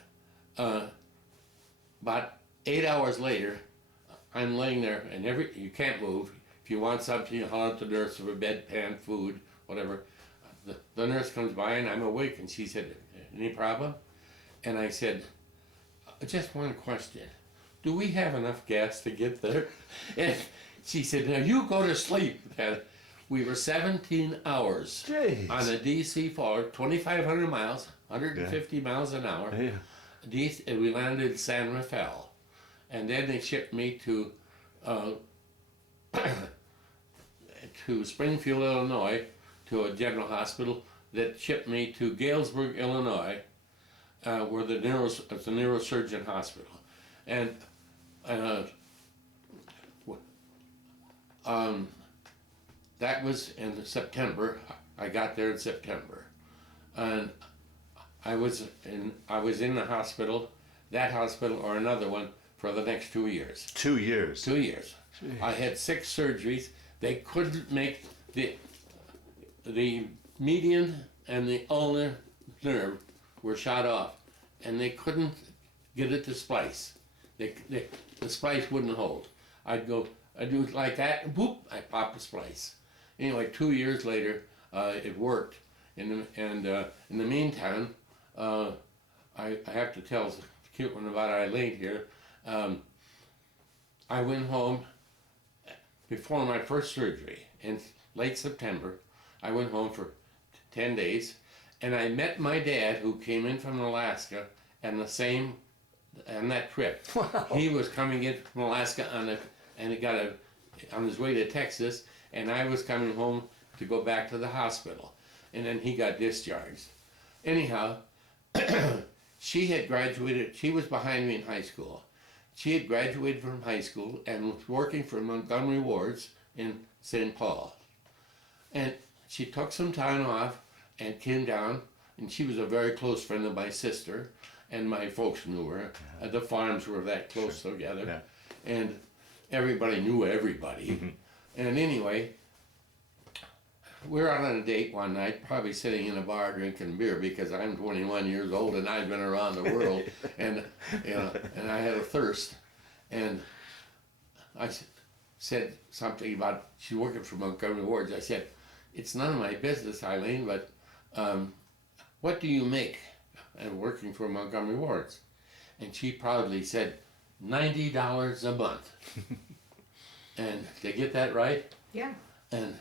about 8 hours later, I'm laying there, and you can't move. If you want something, you holler at the nurse for a bedpan, food, whatever. The nurse comes by, and I'm awake, and she said, any problem? And I said, just one question. Do we have enough gas to get there? And she said, now you go to sleep. We were 17 hours Jeez. on a DC fall, 2,500 miles, 150 miles an hour. Yeah. We landed in San Rafael, and then they shipped me to to Springfield, Illinois, to a general hospital that shipped me to Galesburg, Illinois, where it's a neurosurgeon hospital, and that was in September. I got there in September, and I was in the hospital, that hospital or another one, for the next 2 years. 2 years. 2 years. Jeez. I had 6 surgeries. They couldn't make the median and the ulnar nerve were shot off, and they couldn't get it to splice. The splice wouldn't hold. I'd do it like that, and whoop, I pop the splice. Anyway, 2 years later, it worked. In the meantime, I have to tell a cute one about Ilene here. I went home before my first surgery in late September. I went home for 10 days, and I met my dad, who came in from Alaska, on that trip. Wow. He was coming in from Alaska on his way to Texas, and I was coming home to go back to the hospital, and then he got discharged. Anyhow, she had graduated. She was behind me in high school. She had graduated from high school and was working for Montgomery Wards in St. Paul. And she took some time off and came down, and she was a very close friend of my sister, and my folks knew her. The farms were that close together, Yeah. and everybody knew everybody. Mm-hmm. And anyway, we were out on a date one night, probably sitting in a bar drinking beer, because I'm 21 years old and I've been around the world, and and I had a thirst, and I said something about she's working for Montgomery Wards. I said, "It's none of my business, Ilene, but what do you make working for Montgomery Wards?" And she proudly said, $90 a month. And did I get that right? Yeah. And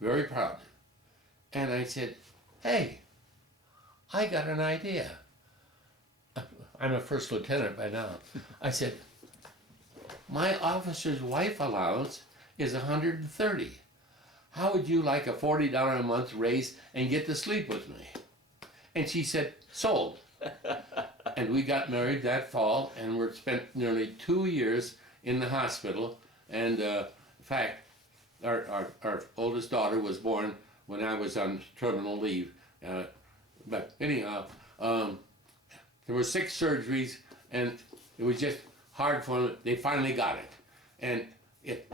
very proud. And I said, "Hey, I got an idea." I'm a first lieutenant by now. I said, "My officer's wife allowance is $130. How would you like a $40 a month raise and get to sleep with me?" And she said, "Sold." And we got married that fall, and we spent nearly 2 years in the hospital. And in fact, our oldest daughter was born when I was on terminal leave. But anyhow, there were 6 surgeries, and it was just hard for them. They finally got it, and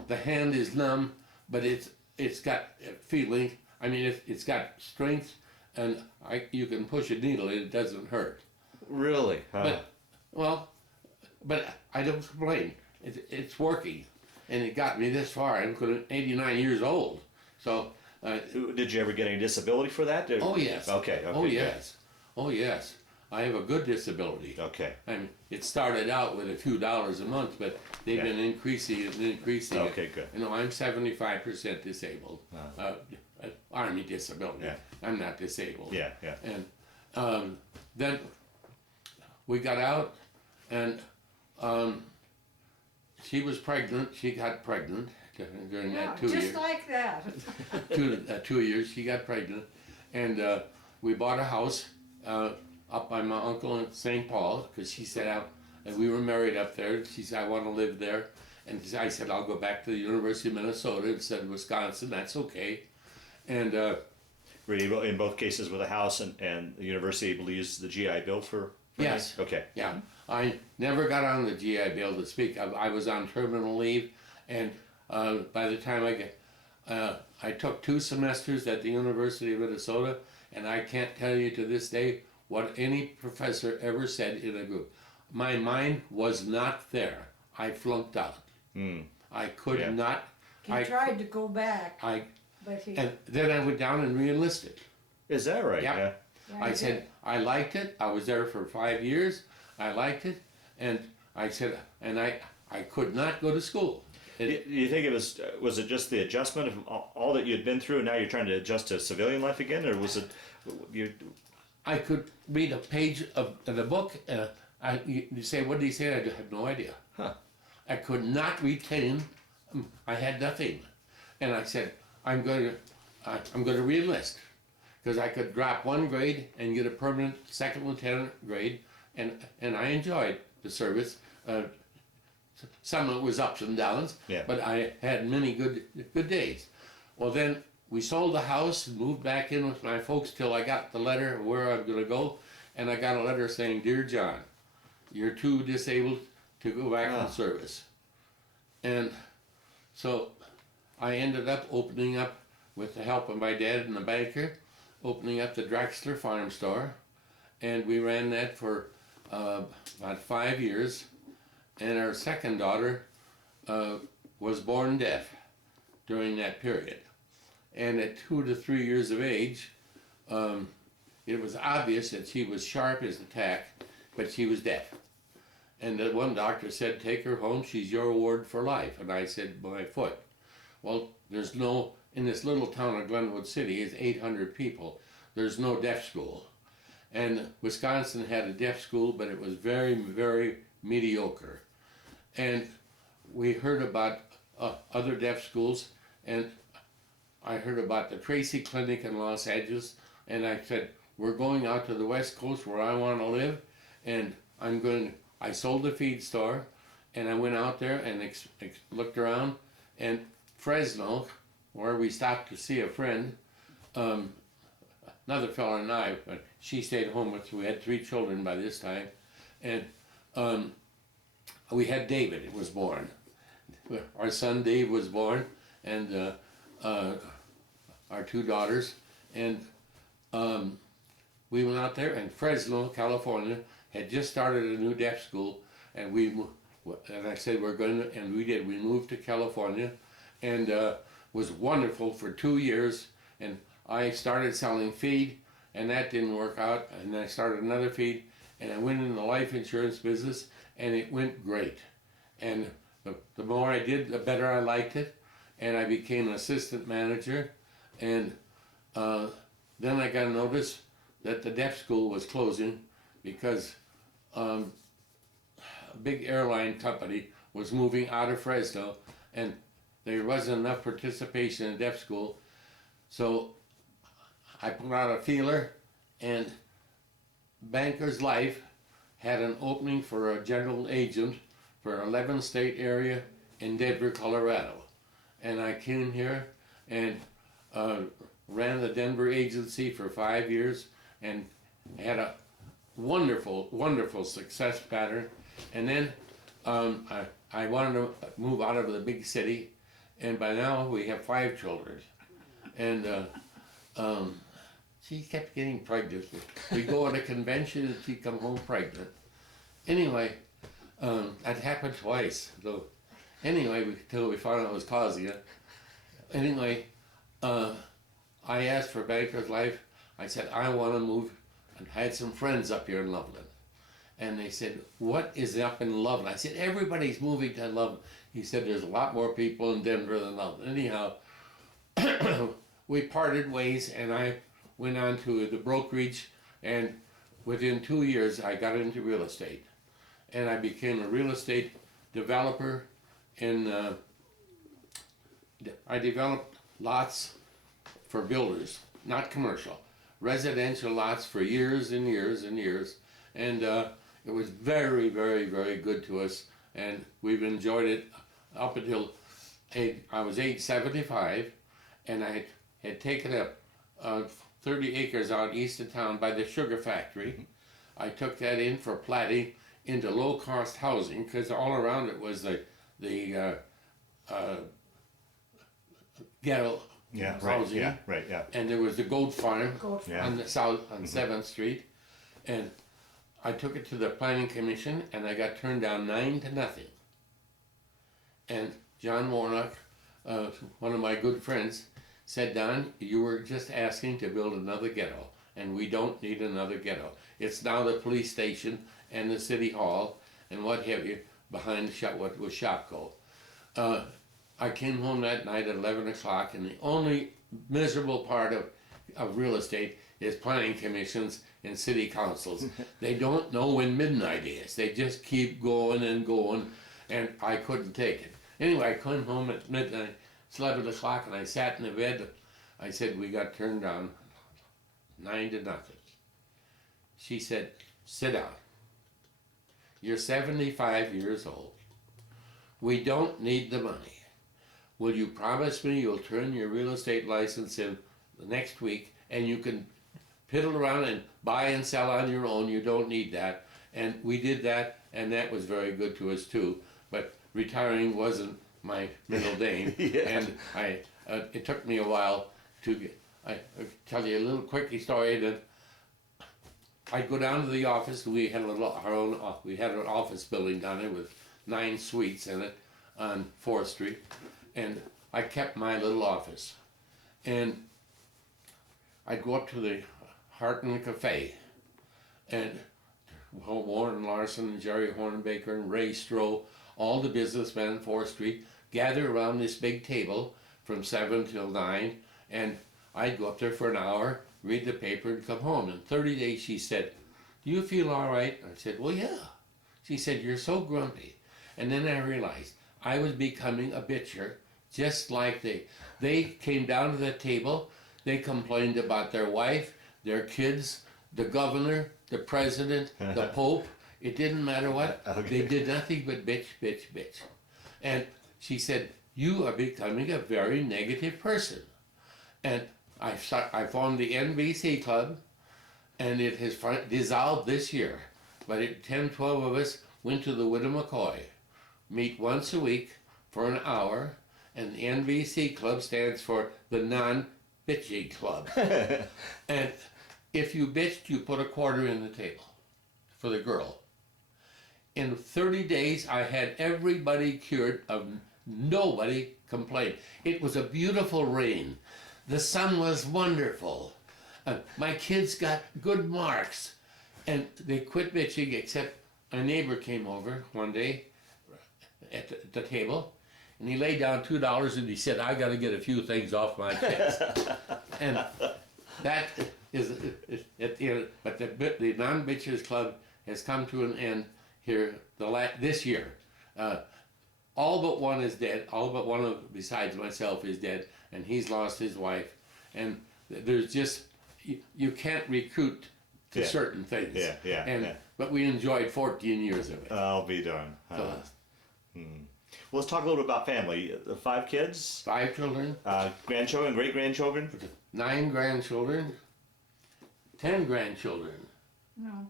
the hand is numb, but it's got feeling. I mean, it's got strength, and you can push a needle and it doesn't hurt. Really? But I don't complain. It's working, and it got me this far. I'm 89 years old, so. Did you ever get any disability for that? Oh yes. Okay. Oh yes. Oh yes. I have a good disability. Okay. I mean, it started out with a few dollars a month, but they've been increasing it and increasing it. Okay, good. You know, I'm 75% disabled. Army disability. Yeah. I'm not disabled. Yeah. And then we got out, and she was pregnant. She got pregnant during Yeah, that 2 just years. like that. 2 years, she got pregnant, and we bought a house up by my uncle in St. Paul, because she said, and we were married up there. She said, "I want to live there," and I said, "I'll go back to the University of Minnesota instead of Wisconsin. That's okay." And Were you in both cases with a house and the university able to use the GI Bill for yes, that? Okay. yeah, I never got on the GI Bill to speak. I was on terminal leave, and by the time I took 2 semesters at the University of Minnesota, and I can't tell you to this day what any professor ever said in a group. My mind was not there. I flunked out. I could not. He tried to go back, but he... And then I went down and re-enlisted. Is that right? Yeah. Yeah, I he said, did. I liked it. I was there for 5 years. I liked it. And I said, and I could not go to school. Do you think it was it just the adjustment of all that you had been through, and now you're trying to adjust to civilian life again, or was it you? I could read a page of the book. You say, what did he say? I have no idea. Huh. I could not retain. I had nothing, and I said, I'm going to re-enlist because I could drop one grade and get a permanent second lieutenant grade, and I enjoyed the service. Some of it was ups and downs, Yeah. but I had many good days. Well, then we sold the house and moved back in with my folks till I got the letter of where I'm going to go, and I got a letter saying, "Dear John, you're too disabled to go back in service." And so I ended up opening up, with the help of my dad and the banker, opening up the Draxler farm store, and we ran that for about 5 years. And our second daughter was born deaf during that period. And at 2 to 3 years of age, it was obvious that she was sharp as a tack, but she was deaf. And the one doctor said, "Take her home, she's your ward for life." And I said, "My foot." Well, there's no, in this little town of Glenwood City, it's 800 people, there's no deaf school. And Wisconsin had a deaf school, but it was very, very mediocre. And we heard about other deaf schools, and I heard about the Tracy Clinic in Los Angeles, and I said, "We're going out to the West Coast where I want to live, and I sold the feed store, and I went out there and looked around, and Fresno, where we stopped to see a friend, another fellow and I, but she stayed home with us. We had 3 children by this time, and we had David. It was born. Our son Dave was born, and our 2 daughters, and we went out there. And Fresno, California, had just started a new deaf school, and I said we're going to, and we did. We moved to California, and was wonderful for 2 years. And I started selling feed, and that didn't work out. And I started another feed, and I went in the life insurance business, and it went great. And the more I did, the better I liked it, and I became an assistant manager. And then I got a notice that the deaf school was closing because a big airline company was moving out of Fresno, and there wasn't enough participation in deaf school. So I put out a feeler, and Bankers Life had an opening for a general agent for 11 state area in Denver, Colorado. And I came here and ran the Denver agency for 5 years and had a wonderful, wonderful success pattern. And then I wanted to move out of the big city, and by now we have 5 children. And she kept getting pregnant. We go on a convention and she'd come home pregnant. Anyway, that happened twice. So anyway, until we found out what was causing it. Anyway, I asked for Bankers Life. I said, I want to move, and I had some friends up here in Loveland. And they said, "What is up in Loveland?" I said, "Everybody's moving to Loveland." He said, "There's a lot more people in Denver than Loveland." Anyhow, we parted ways, and I went on to the brokerage, and within 2 years I got into real estate. And I became a real estate developer, and I developed lots for builders, not commercial, residential lots for years and years and years. And it was very, very, very good to us, and we've enjoyed it up until I was age 75, and I had taken up 30 acres out east of town by the sugar factory. I took that in for platting into low-cost housing, because all around it was the ghetto housing. Yeah, right, yeah. And there was the goat farm Yeah. on the south, on 7th Street, and I took it to the planning commission, and I got turned down 9-0. And John Warnock, one of my good friends, said, "Don, you were just asking to build another ghetto, and we don't need another ghetto. It's now the police station and the city hall and what have you behind what was Shopko." I came home that night at 11 o'clock, and the only miserable part of real estate is planning commissions and city councils. They don't know when midnight is. They just keep going and going, and I couldn't take it. Anyway, I came home at midnight. It's 11 o'clock, and I sat in the bed. I said, we got turned down 9-0. She said, sit down. You're 75 years old. We don't need the money. Will you promise me you'll turn your real estate license in the next week and you can piddle around and buy and sell on your own? You don't need that. And we did that, and that was very good to us too. But retiring wasn't my middle name. Yeah. And it took me a while to get, I'll tell you a little quickie story that I'd go down to the office. We had we had an office building down there with 9 suites in it on 4th Street, and I kept my little office. And I'd go up to the Harton Cafe, and Warren Larson and Jerry Hornbaker and Ray Stroh, all the businessmen on 4th Street, gather around this big table from 7 till 9, and I'd go up there for an hour, read the paper, and come home. In 30 days, she said, do you feel all right? I said, well, yeah. She said, you're so grumpy. And then I realized I was becoming a bitcher, just like they came down to the table, they complained about their wife, their kids, the governor, the president, the pope. It didn't matter what. Okay. They did nothing but bitch, bitch, bitch. And she said, you are becoming a very negative person. And I formed the NBC Club, and it has dissolved this year. But 10, 12 of us went to the Widow-McCoy, meet once a week for an hour, and the NBC Club stands for the Non-Bitching Club. And if you bitched, you put a quarter in the table for the girl. In 30 days, I had everybody cured of nobody complained. It was a beautiful rain. The sun was wonderful. My kids got good marks. And they quit bitching, except a neighbor came over one day at the table, and he laid down $2 and he said, I got to get a few things off my chest. And that is at the end. But the Non-Bitchers Club has come to an end here this year. All but one is dead. All but one besides myself is dead, and he's lost his wife. And there's just, you can't recruit to certain things. But we enjoyed 14 years of it. I'll be darned. Well, let's talk a little bit about family. 5 kids? 5 children. Grandchildren, great-grandchildren? 9 grandchildren. 10 grandchildren. No.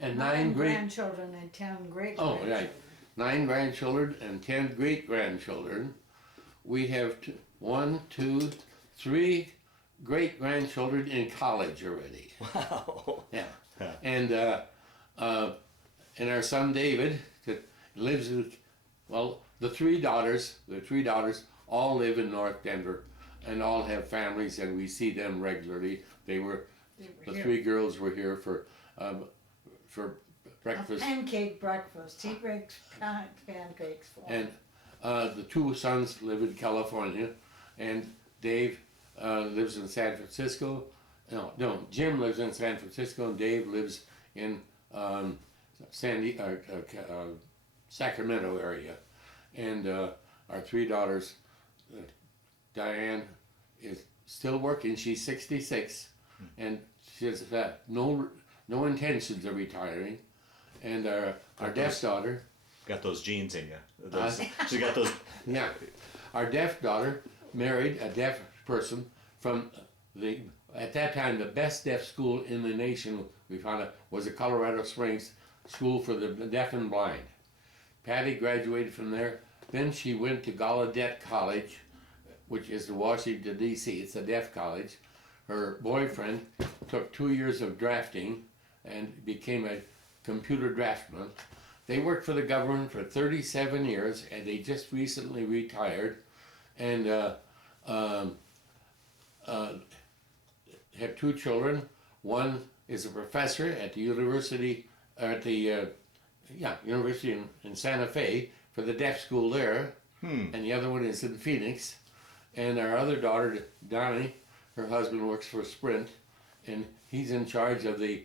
And 9 grandchildren and 10 great-grandchildren. Oh, right. 9 grandchildren and 10 great-grandchildren. We have 3 great-grandchildren in college already. Wow. Yeah. And our son David that lives in, the 3 daughters all live in North Denver and all have families, and we see them regularly. The 3 girls were here for breakfast. A pancake breakfast. He bakes pancakes for And them. the 2 sons live in California, and Dave lives in San Francisco. No, Jim lives in San Francisco, and Dave lives in Sacramento area. And our 3 daughters, Diane is still working. She's 66, and she has no intentions of retiring. And our deaf daughter got those genes in you. She got those. Yeah, our deaf daughter married a deaf person from at that time the best deaf school in the nation. We found out was the Colorado Springs School for the Deaf and Blind. Patty graduated from there. Then she went to Gallaudet College, which is in Washington, D.C. It's a deaf college. Her boyfriend took 2 years of drafting and became a computer draftsman. They worked for the government for 37 years, and they just recently retired. And have 2 children. One is a professor at the university, university in Santa Fe for the deaf school there, and the other one is in Phoenix. And our other daughter, Donnie, her husband works for Sprint, and he's in charge of the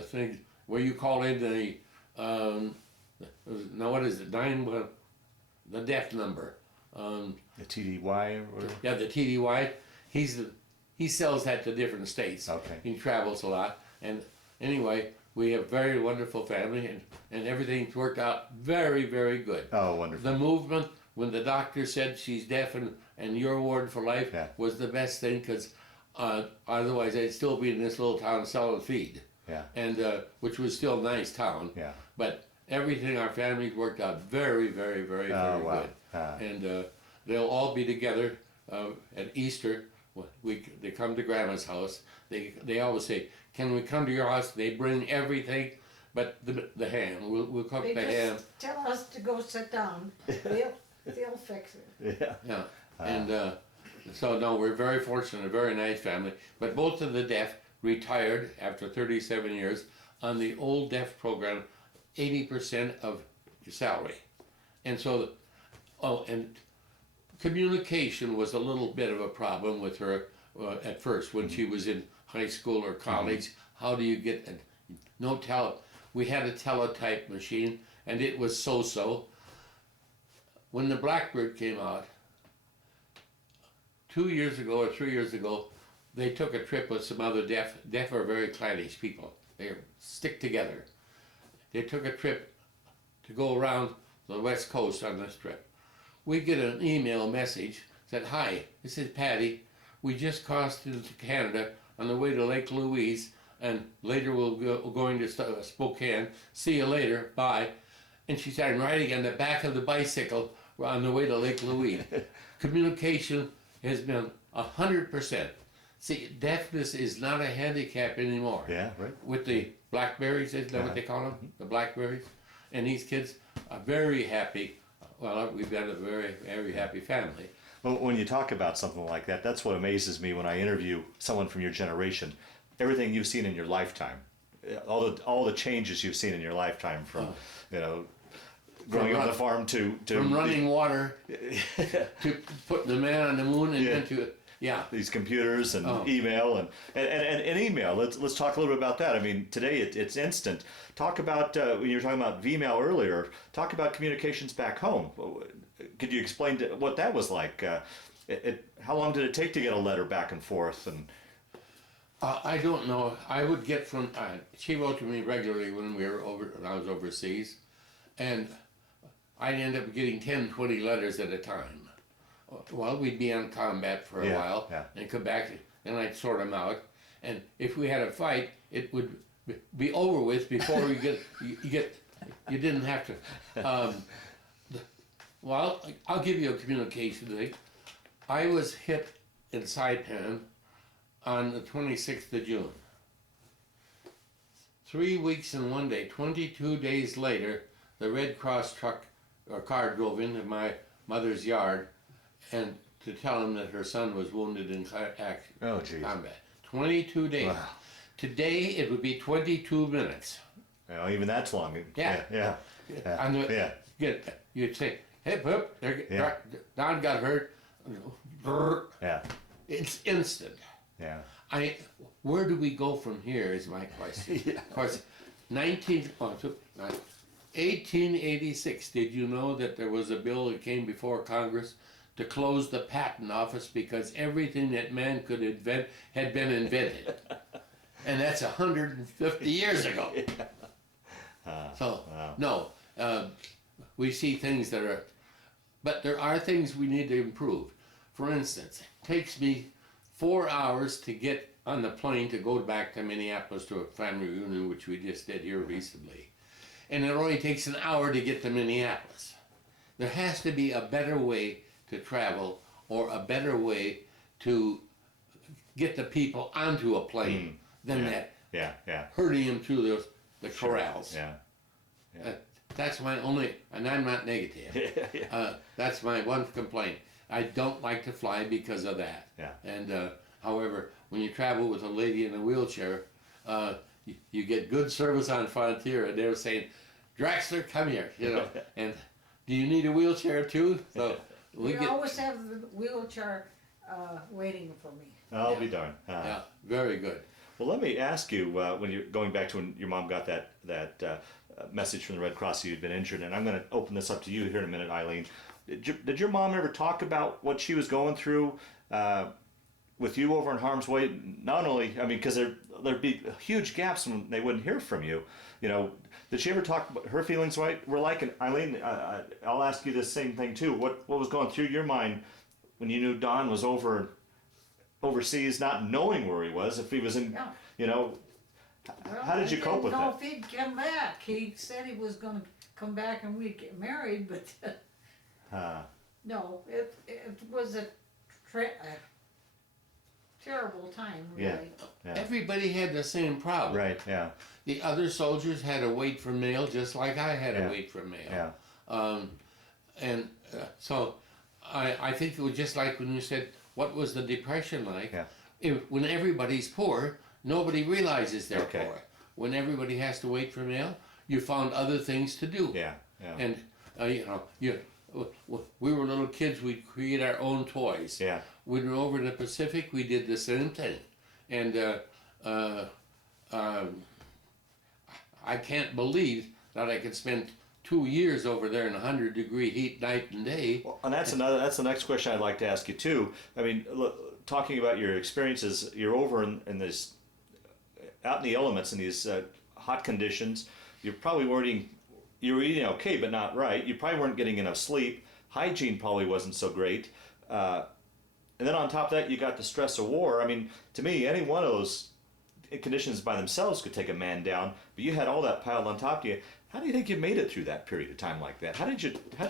thing where you call in the now what is it, the death number. The TDY or whatever? Yeah, the TDY. He sells that to different states. Okay. He travels a lot. And anyway, we have a very wonderful family, and everything's worked out very, very good. Oh, wonderful. The movement, when the doctor said she's deaf and your ward for life, Yeah. was the best thing, because otherwise I'd still be in this little town selling feed. Yeah. And which was still a nice town. Yeah. But everything, our families worked out very, very, very, very wow. good. Ah. And they'll all be together at Easter. They come to Grandma's house. They always say, "Can we come to your house?" They bring everything, but the ham. We'll cook They the ham. just tell us to go sit down. They'll fix it. Yeah. Yeah. And so no, we're very fortunate, a very nice family. But both of the deaf retired after 37 years on the old deaf program, 80% of your salary. And so, and communication was a little bit of a problem with her at first when she was in high school or college. How do you get we had a teletype machine, and it was so-so. When the Blackbird came out 2 years ago or 3 years ago, they took a trip with some other deaf are very clannish people. They stick together. They took a trip to go around the West Coast on this trip. We get an email message, said, "Hi, this is Patty. We just crossed into Canada on the way to Lake Louise, and later we're going to Spokane. See you later, bye." And she started riding on the back of the bicycle on the way to Lake Louise. Communication has been 100%. See, deafness is not a handicap anymore. Yeah, right. With the blackberries, isn't that what they call them? The blackberries? And these kids are very happy. Well, we've got a very, very happy family. Well, when you talk about something like that, that's what amazes me when I interview someone from your generation. Everything you've seen in your lifetime, all the changes you've seen in your lifetime, from growing up on the farm to from running water to putting the man on the moon and then to these computers and email and email. Let's talk a little bit about that. I mean, today it's instant. Talk about when you were talking about Vmail earlier. Talk about communications back home. Could you explain what that was like? How long did it take to get a letter back and forth? And I don't know. I would get from she wrote to me regularly when I was overseas, and I'd end up getting 10, 20 letters at a time. Well, we'd be on combat for a while and come back, and I'd sort them out. And if we had a fight, it would be over with before you didn't have to. Well, I'll give you a communication thing. I was hit in Saipan on the 26th of June. 3 weeks and 1 day, 22 days later, the Red Cross truck or car drove into my mother's yard, and to tell him that her son was wounded in combat. 22 days. Wow. Today it would be 22 minutes. well, even that's long. Yeah. You'd say, "Hip hip, Don got hurt." Yeah. It's instant. Yeah. Where do we go from here is my question. Of course, 1886, did you know that there was a bill that came before Congress to close the patent office because everything that man could invent had been invented? And that's 150 years ago. We see things that are, but there are things we need to improve. For instance, it takes me 4 hours to get on the plane to go back to Minneapolis to a family reunion, which we just did here recently. And it only takes an hour to get to Minneapolis. There has to be a better way to travel, or a better way to get the people onto a plane than that. Herding them through the corrals. That's my only, and I'm not negative. That's my one complaint. I don't like to fly because of that. And however, when you travel with a lady in a wheelchair, you get good service on Frontier, and they're saying, "Draxler, come here," and Do you need a wheelchair too? So We always have the wheelchair waiting for me. I'll be darned. Yeah, very good. Well, let me ask you, when you're going back to when your mom got that message from the Red Cross that you'd been injured, and I'm going to open this up to you here in a minute, Ilene. Did your mom ever talk about what she was going through with you over in harm's way? Not only, I mean, because there'd be huge gaps when they wouldn't hear from you. You know, did she ever talk about her feelings were like? And Ilene, I'll ask you the same thing too. What was going through your mind when you knew Don was overseas, not knowing where he was, if he was in, Yeah. you know, Well, how did you cope with I that? didn't know if he'd come back. He said he was gonna come back and we'd get married, but no, it was a terrible time, Yeah. really. Yeah. Everybody had the same problem. Right, yeah, The other soldiers had to wait for mail just like I had Yeah. to wait for mail. yeah, So I think it was just like when you said, what was the Depression like? Yeah. When everybody's poor, nobody realizes they're Okay. poor. When everybody has to wait for mail, you found other things to do. yeah, yeah, And, we were little kids, we'd create our own toys. yeah, When we were over in the Pacific, we did the same thing. And I can't believe that I could spend 2 years over there in 100-degree heat night and day. Well, and that's the next question I'd like to ask you too. I mean, look, talking about your experiences, you're over in this, out in the elements in these hot conditions. You were eating okay, but not right. You probably weren't getting enough sleep. Hygiene probably wasn't so great. And then on top of that, you got the stress of war. I mean, to me, any one of those conditions by themselves could take a man down, but you had all that piled on top of you. How do you think you made it through that period of time like that? How'd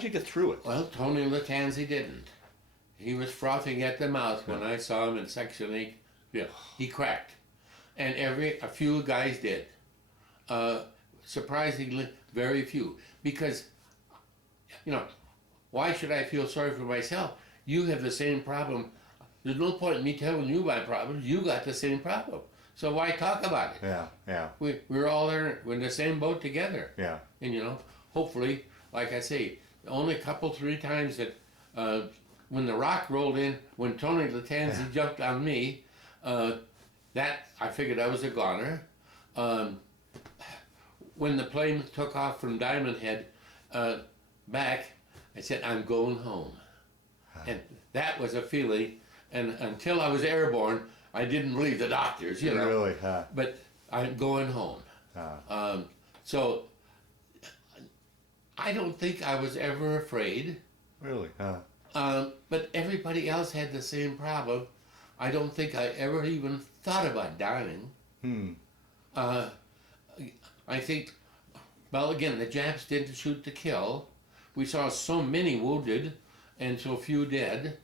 you get through it? Well, Tony Latanzi didn't. He was frothing at the mouth when I saw him in Section 8. Yeah, he cracked. And a few guys did. Surprisingly, very few. Because, why should I feel sorry for myself? You have the same problem. There's no point in me telling you my problems. You got the same problem. So why talk about it? Yeah, yeah, We're all there, we're in the same boat together. yeah, And hopefully, like I say, only a couple, 3 times that when the rock rolled in, when Tony Latanzi jumped on me, that I figured I was a goner. When the plane took off from Diamond Head back, I said, I'm going home. And that was a feeling, and until I was airborne, I didn't believe the doctors, Really? But I'm going home. So I don't think I was ever afraid. Really? But everybody else had the same problem. I don't think I ever even thought about dying. I think, well, again, the Japs didn't shoot to kill. We saw so many wounded and so few dead.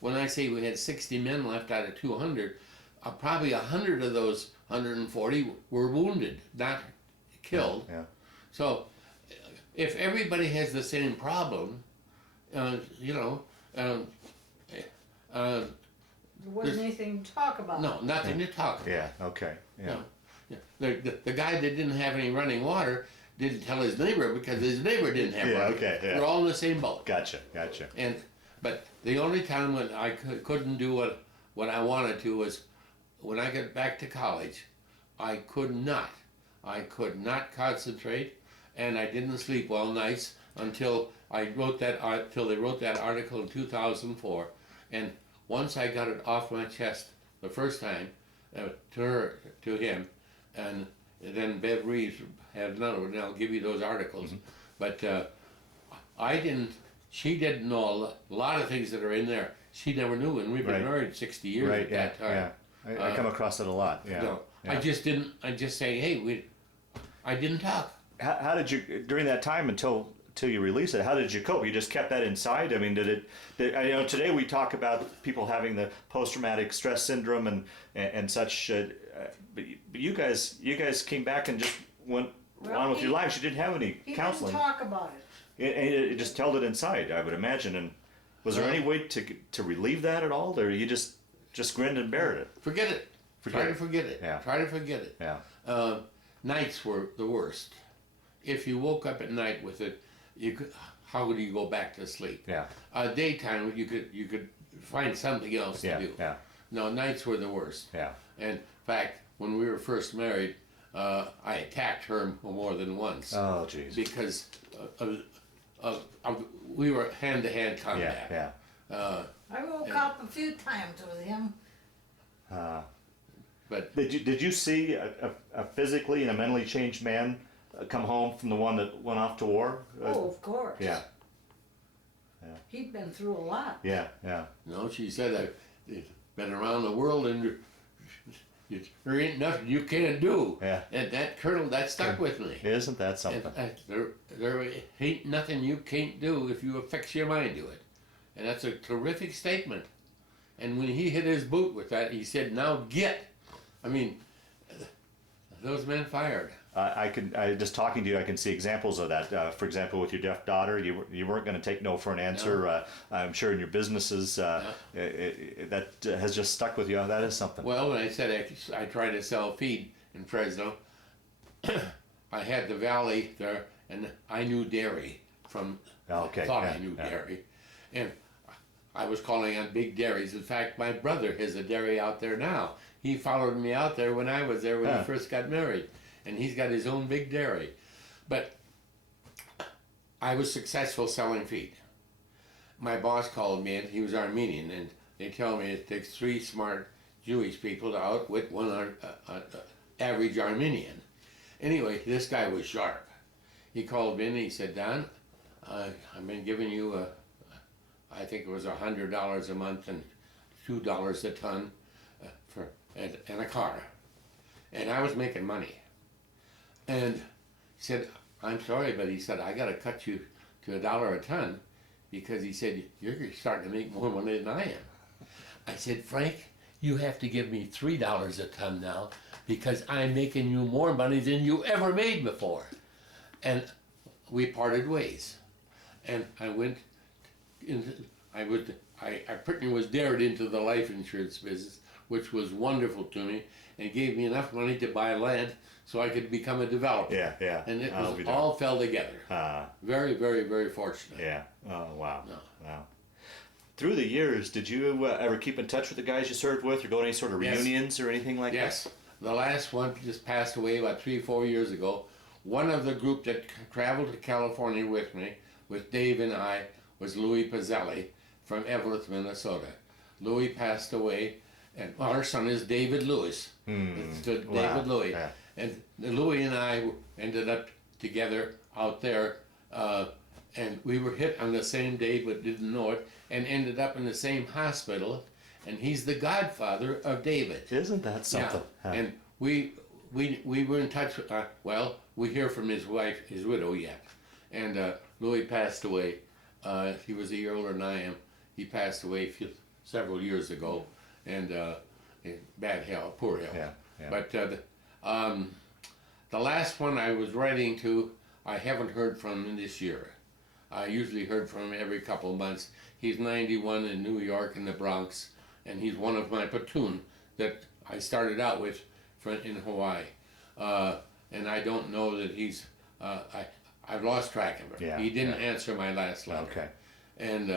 When I say we had 60 men left out of 200, probably 100 of those 140 were wounded, not killed. Yeah. So if everybody has the same problem, There wasn't anything to talk about. no, nothing to talk about. Yeah. Okay. Yeah. No. Yeah. The guy that didn't have any running water didn't tell his neighbor because his neighbor didn't have Yeah, running. okay, yeah. We're all in the same boat. Gotcha. But the only time when I couldn't do what I wanted to was when I got back to college. I could not concentrate, and I didn't sleep well nights until they wrote that article in 2004. And once I got it off my chest the first time to him, and then Bev Reeves had another one, and I'll give you those articles. But she didn't know a lot of things that are in there. She never knew, and we've been Right. married 60 years Right. at Yeah. that time. Yeah. I come across it a lot. Yeah. No, Yeah. I just say, hey, I didn't talk. How did you during that time until you released it? How did you cope? You just kept that inside. I mean, today we talk about people having the post-traumatic stress syndrome and such. But you guys came back and just went on with your lives. You didn't have any He counseling. didn't talk about it. And you just held it inside, I would imagine. And was there any way to relieve that at all, or you just grinned and bared it? Forget it. Try to forget it. Yeah. Try to forget it. Yeah. Nights were the worst. If you woke up at night with it, how would you go back to sleep? Yeah. Daytime you could find something else to do. Yeah. No, nights were the worst. Yeah. And in fact, when we were first married, I attacked her more than once. Oh, jeez. Because we were hand-to-hand combat. Yeah. I woke up a few times with him. But Did you see a physically and a mentally changed man come home from the one that went off to war? Oh, of course. Yeah. He'd been through a lot. Yeah. no, she said I've been around the world and there ain't nothing you can't do. Yeah. And that colonel, that stuck with me. Isn't that something? And, there ain't nothing you can't do if you fix your mind to it. And that's a terrific statement. And when he hit his boot with that, he said, "Now get." I mean, those men fired. Just talking to you, I can see examples of that. For example, with your deaf daughter, you weren't going to take no for an answer. No. I'm sure in your businesses, that has just stuck with you. That is something. Well, when I said I tried to sell feed in Fresno, I had the valley there, and I knew dairy from. Okay, Thought yeah, I knew yeah. dairy, and I was calling on big dairies. In fact, my brother has a dairy out there now. He followed me out there when I was there when Huh. he first got married, and he's got his own big dairy. But I was successful selling feed. My boss called me, and he was Armenian, and they tell me it takes 3 smart Jewish people to outwit one average Armenian. Anyway, this guy was sharp. He called me and he said, "Don, I've been giving you I think it was $100 a month and $2 a ton and a car." And I was making money. And he said, "I'm sorry, but," he said, "I got to cut you to $1 a ton," because he said, "You're starting to make more money than I am." I said, "Frank, you have to give me $3 a ton now, because I'm making you more money than you ever made before." And we parted ways. And I went I pretty much was dared into the life insurance business, which was wonderful to me and gave me enough money to buy land so I could become a developer. Yeah. And it I'll was be there. all fell together. Very, very, very fortunate. Yeah. Oh, wow. No. Wow. Through the years, did you ever keep in touch with the guys you served with, or go to any sort of Yes. reunions or anything like Yes. that? The last one just passed away about 3-4 years ago. One of the group that traveled to California with me, with Dave and I, was Louis Pizzelli from Everett, Minnesota. Louis passed away, and our son is David Lewis. It's David Wow. Louis. Yeah. And Louis and I ended up together out there, and we were hit on the same day but didn't know it, and ended up in the same hospital, and he's the godfather of David. Isn't that something? Yeah. And we were in touch with, we hear from his wife, his widow yet. And Louis passed away. He was a year older than I am. He passed away several years ago, and in bad health, poor health. Yeah. But the last one I was writing to, I haven't heard from him this year. I usually heard from him every couple of months. He's 91 in New York in the Bronx, and he's one of my platoon that I started out with in Hawaii. And I don't know that he's, I've lost track of him. Yeah, He didn't answer my last letter. Okay. And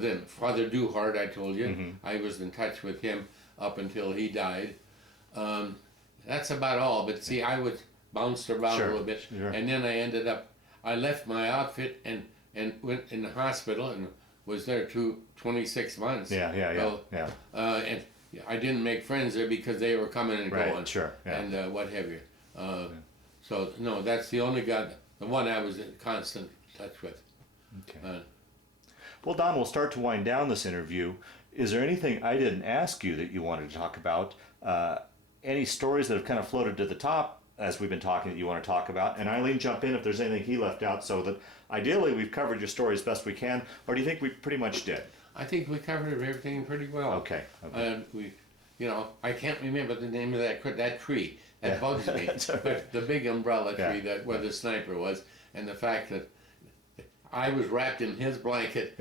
then Father Duhart, I told you, I was in touch with him up until he died. That's about all. But see, I was bounced around a little bit, and then I left my outfit and went in the hospital and was there 26 months. Yeah. And I didn't make friends there because they were coming and Right, going. sure, yeah. And what have you. So no, that's the only guy, the one I was in constant touch with. Okay. Well, Don, we'll start to wind down this interview. Is there anything I didn't ask you that you wanted to talk about? Any stories that have kind of floated to the top as we've been talking that you want to talk about? And Ilene, jump in if there's anything he left out, so that ideally we've covered your story as best we can, or do you think we pretty much did? I think we covered everything pretty well. Okay. I can't remember the name of that tree. That bugs me. But the big umbrella tree where the sniper was, and the fact that I was wrapped in his blanket.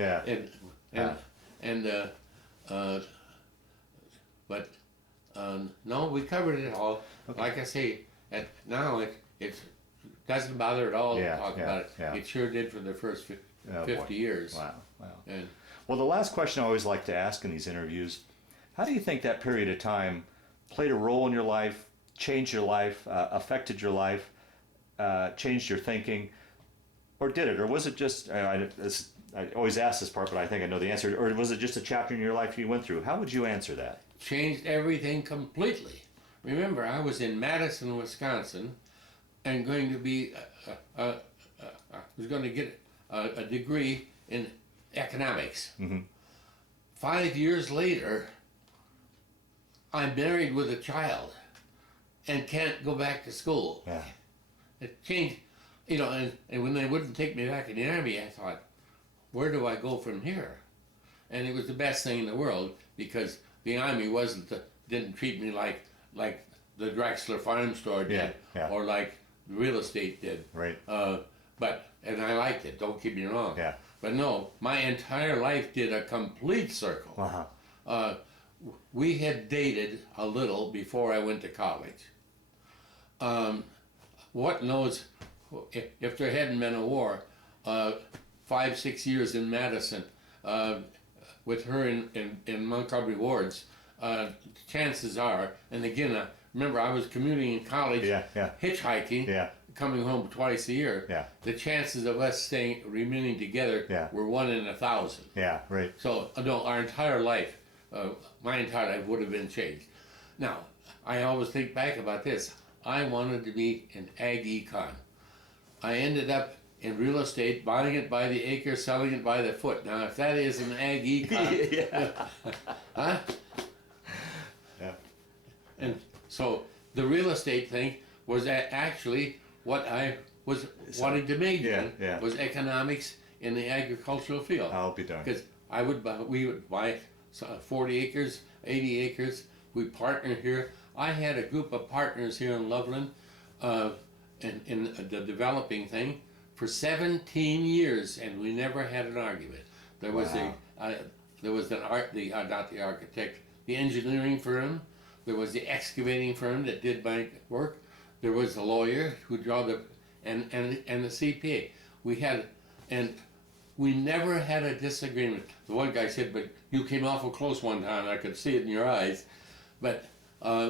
No, we covered it all. Okay. Like I say, now it's doesn't bother at all Yeah, to talk yeah, about it. yeah. It sure did for the first Oh, 50 boy. years. Wow, wow. And Well, the last question I always like to ask in these interviews, how do you think that period of time played a role in your life, changed your life, affected your life, changed your thinking, or did it? Or was it just, I always ask this part, but I think I know the answer, or was it just a chapter in your life you went through? How would you answer that? changed everything completely. Remember, I was in Madison, Wisconsin, and going to be, was going to get a degree in economics. Mm-hmm. 5 years later, I'm married with a child and can't go back to school. Yeah. It changed, you know, and when they wouldn't take me back in the Army, I thought, where do I go from here? And it was the best thing in the world because the Army didn't treat me like the Draxler farm store did, Yeah, yeah. or like real estate did. Right. And I liked it, don't get me wrong. Yeah. But no, my entire life did a complete circle. Uh-huh. We had dated a little before I went to college. What knows, if there hadn't been a war, 5-6 years in Madison, with her in Montgomery Wards, chances are, and again, remember I was commuting in college, hitchhiking, Yeah. coming home twice a year. Yeah. The chances of us remaining together were 1 in 1,000. Yeah, right. So, no, our entire life, my entire life would have been changed. Now, I always think back about this. I wanted to be an ag econ. I ended up in real estate, buying it by the acre, selling it by the foot. Now, if that is an ag econ, Yeah. huh? Yeah. And so the real estate thing was actually what I was wanting to major in, was economics in the agricultural field. I'll be darned. Because we would buy 40 acres, 80 acres. We partner here. I had a group of partners here in Loveland in the developing thing for 17 years, and we never had an argument. There was not the architect, the engineering firm. There was the excavating firm that did my work. There was a lawyer who and the CPA. We never had a disagreement. The one guy said, "But you came awful close one time. I could see it in your eyes." But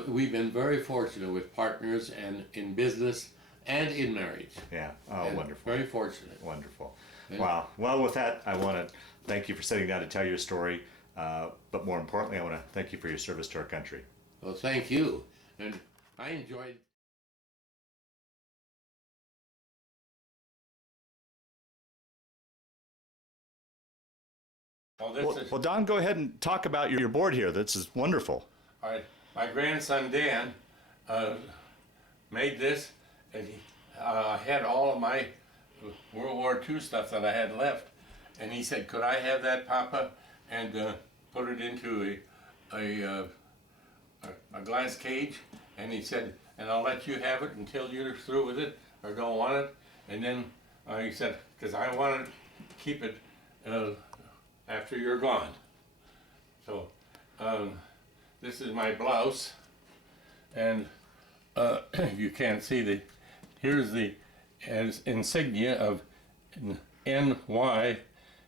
we've been very fortunate with partners and in business and in marriage. Yeah. Oh, And wonderful. Very fortunate. Wonderful. Yeah. Wow. Well, with that, I want to thank you for sitting down to tell your story. But more importantly, I want to thank you for your service to our country. Well, thank you. And I enjoyed. Well, Well, Don, go ahead and talk about your board here. This is wonderful. all right. My grandson Dan made this, and he had all of my World War II stuff that I had left, and he said, "Could I have that, Papa?" And put it into a glass cage, and he said, "And I'll let you have it until you're through with it or don't want it." And then he said, "Because I want to keep it after you're gone." So this is my blouse, and you can't see here's the insignia of NY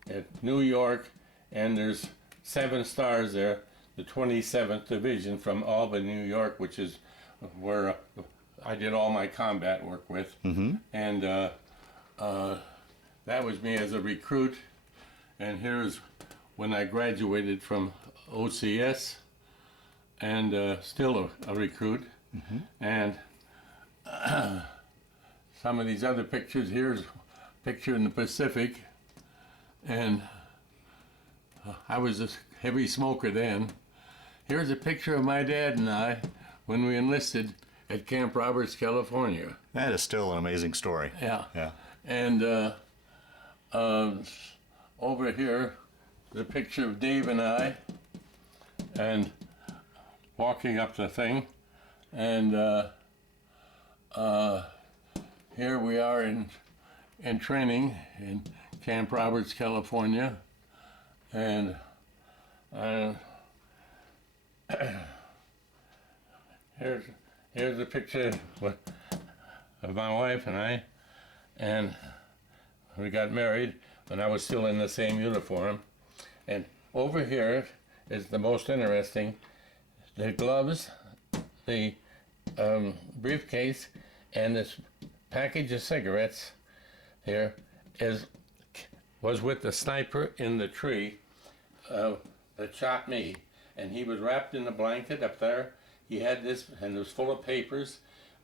at New York, and there's 7 stars there, the 27th Division from Albany, New York, which is where I did all my combat work with. Mm-hmm. And that was me as a recruit. And here's when I graduated from OCS, and still a recruit. Mm-hmm. And some of these other pictures. Here's a picture in the Pacific, and I was a heavy smoker then. Here's a picture of my dad and I when we enlisted at Camp Roberts, California. That is still an amazing story. Yeah. Yeah. And over here, the picture of Dave and I, and walking up the thing, and here we are in training in Camp Roberts, California, and here's a picture of my wife and I and we got married when I was still in the same uniform. And over here is the most interesting: the gloves, the briefcase, and this package of cigarettes here was with the sniper in the tree that shot me, and he was wrapped in a blanket up there. He had this, and it was full of papers.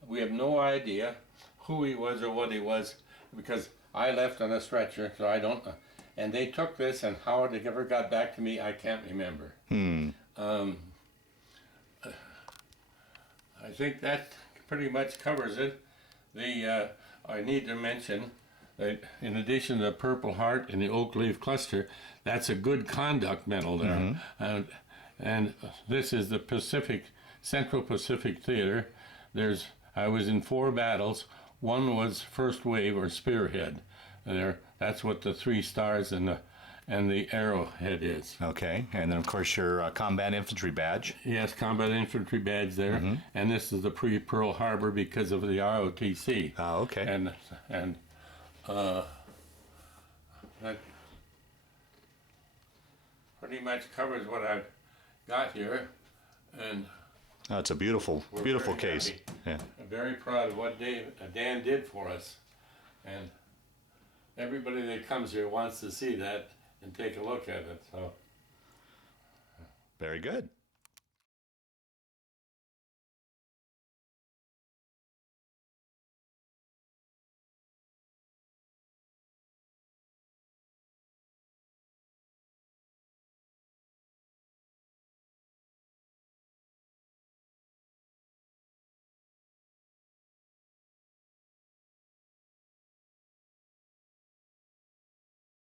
We have no idea who he was or what he was, because I left on a stretcher, so I don't know. And they took this, and how it ever got back to me, I can't remember. I think that pretty much covers it. I need to mention that in addition to the Purple Heart and the Oak Leaf Cluster, that's a good conduct medal there. And this is the Central Pacific Theater. I was in 4 battles. One was first wave or spearhead. That's what the 3 stars and the arrowhead is. Okay, and then of course your combat infantry badge. Yes, combat infantry badge there, and this is the pre-Pearl Harbor because of the ROTC. Oh, okay. And that pretty much covers what I've got here, and Oh, it's a beautiful, beautiful very case. happy. Yeah. I'm very proud of what Dan did for us, and everybody that comes here wants to see that and take a look at it. So Very good.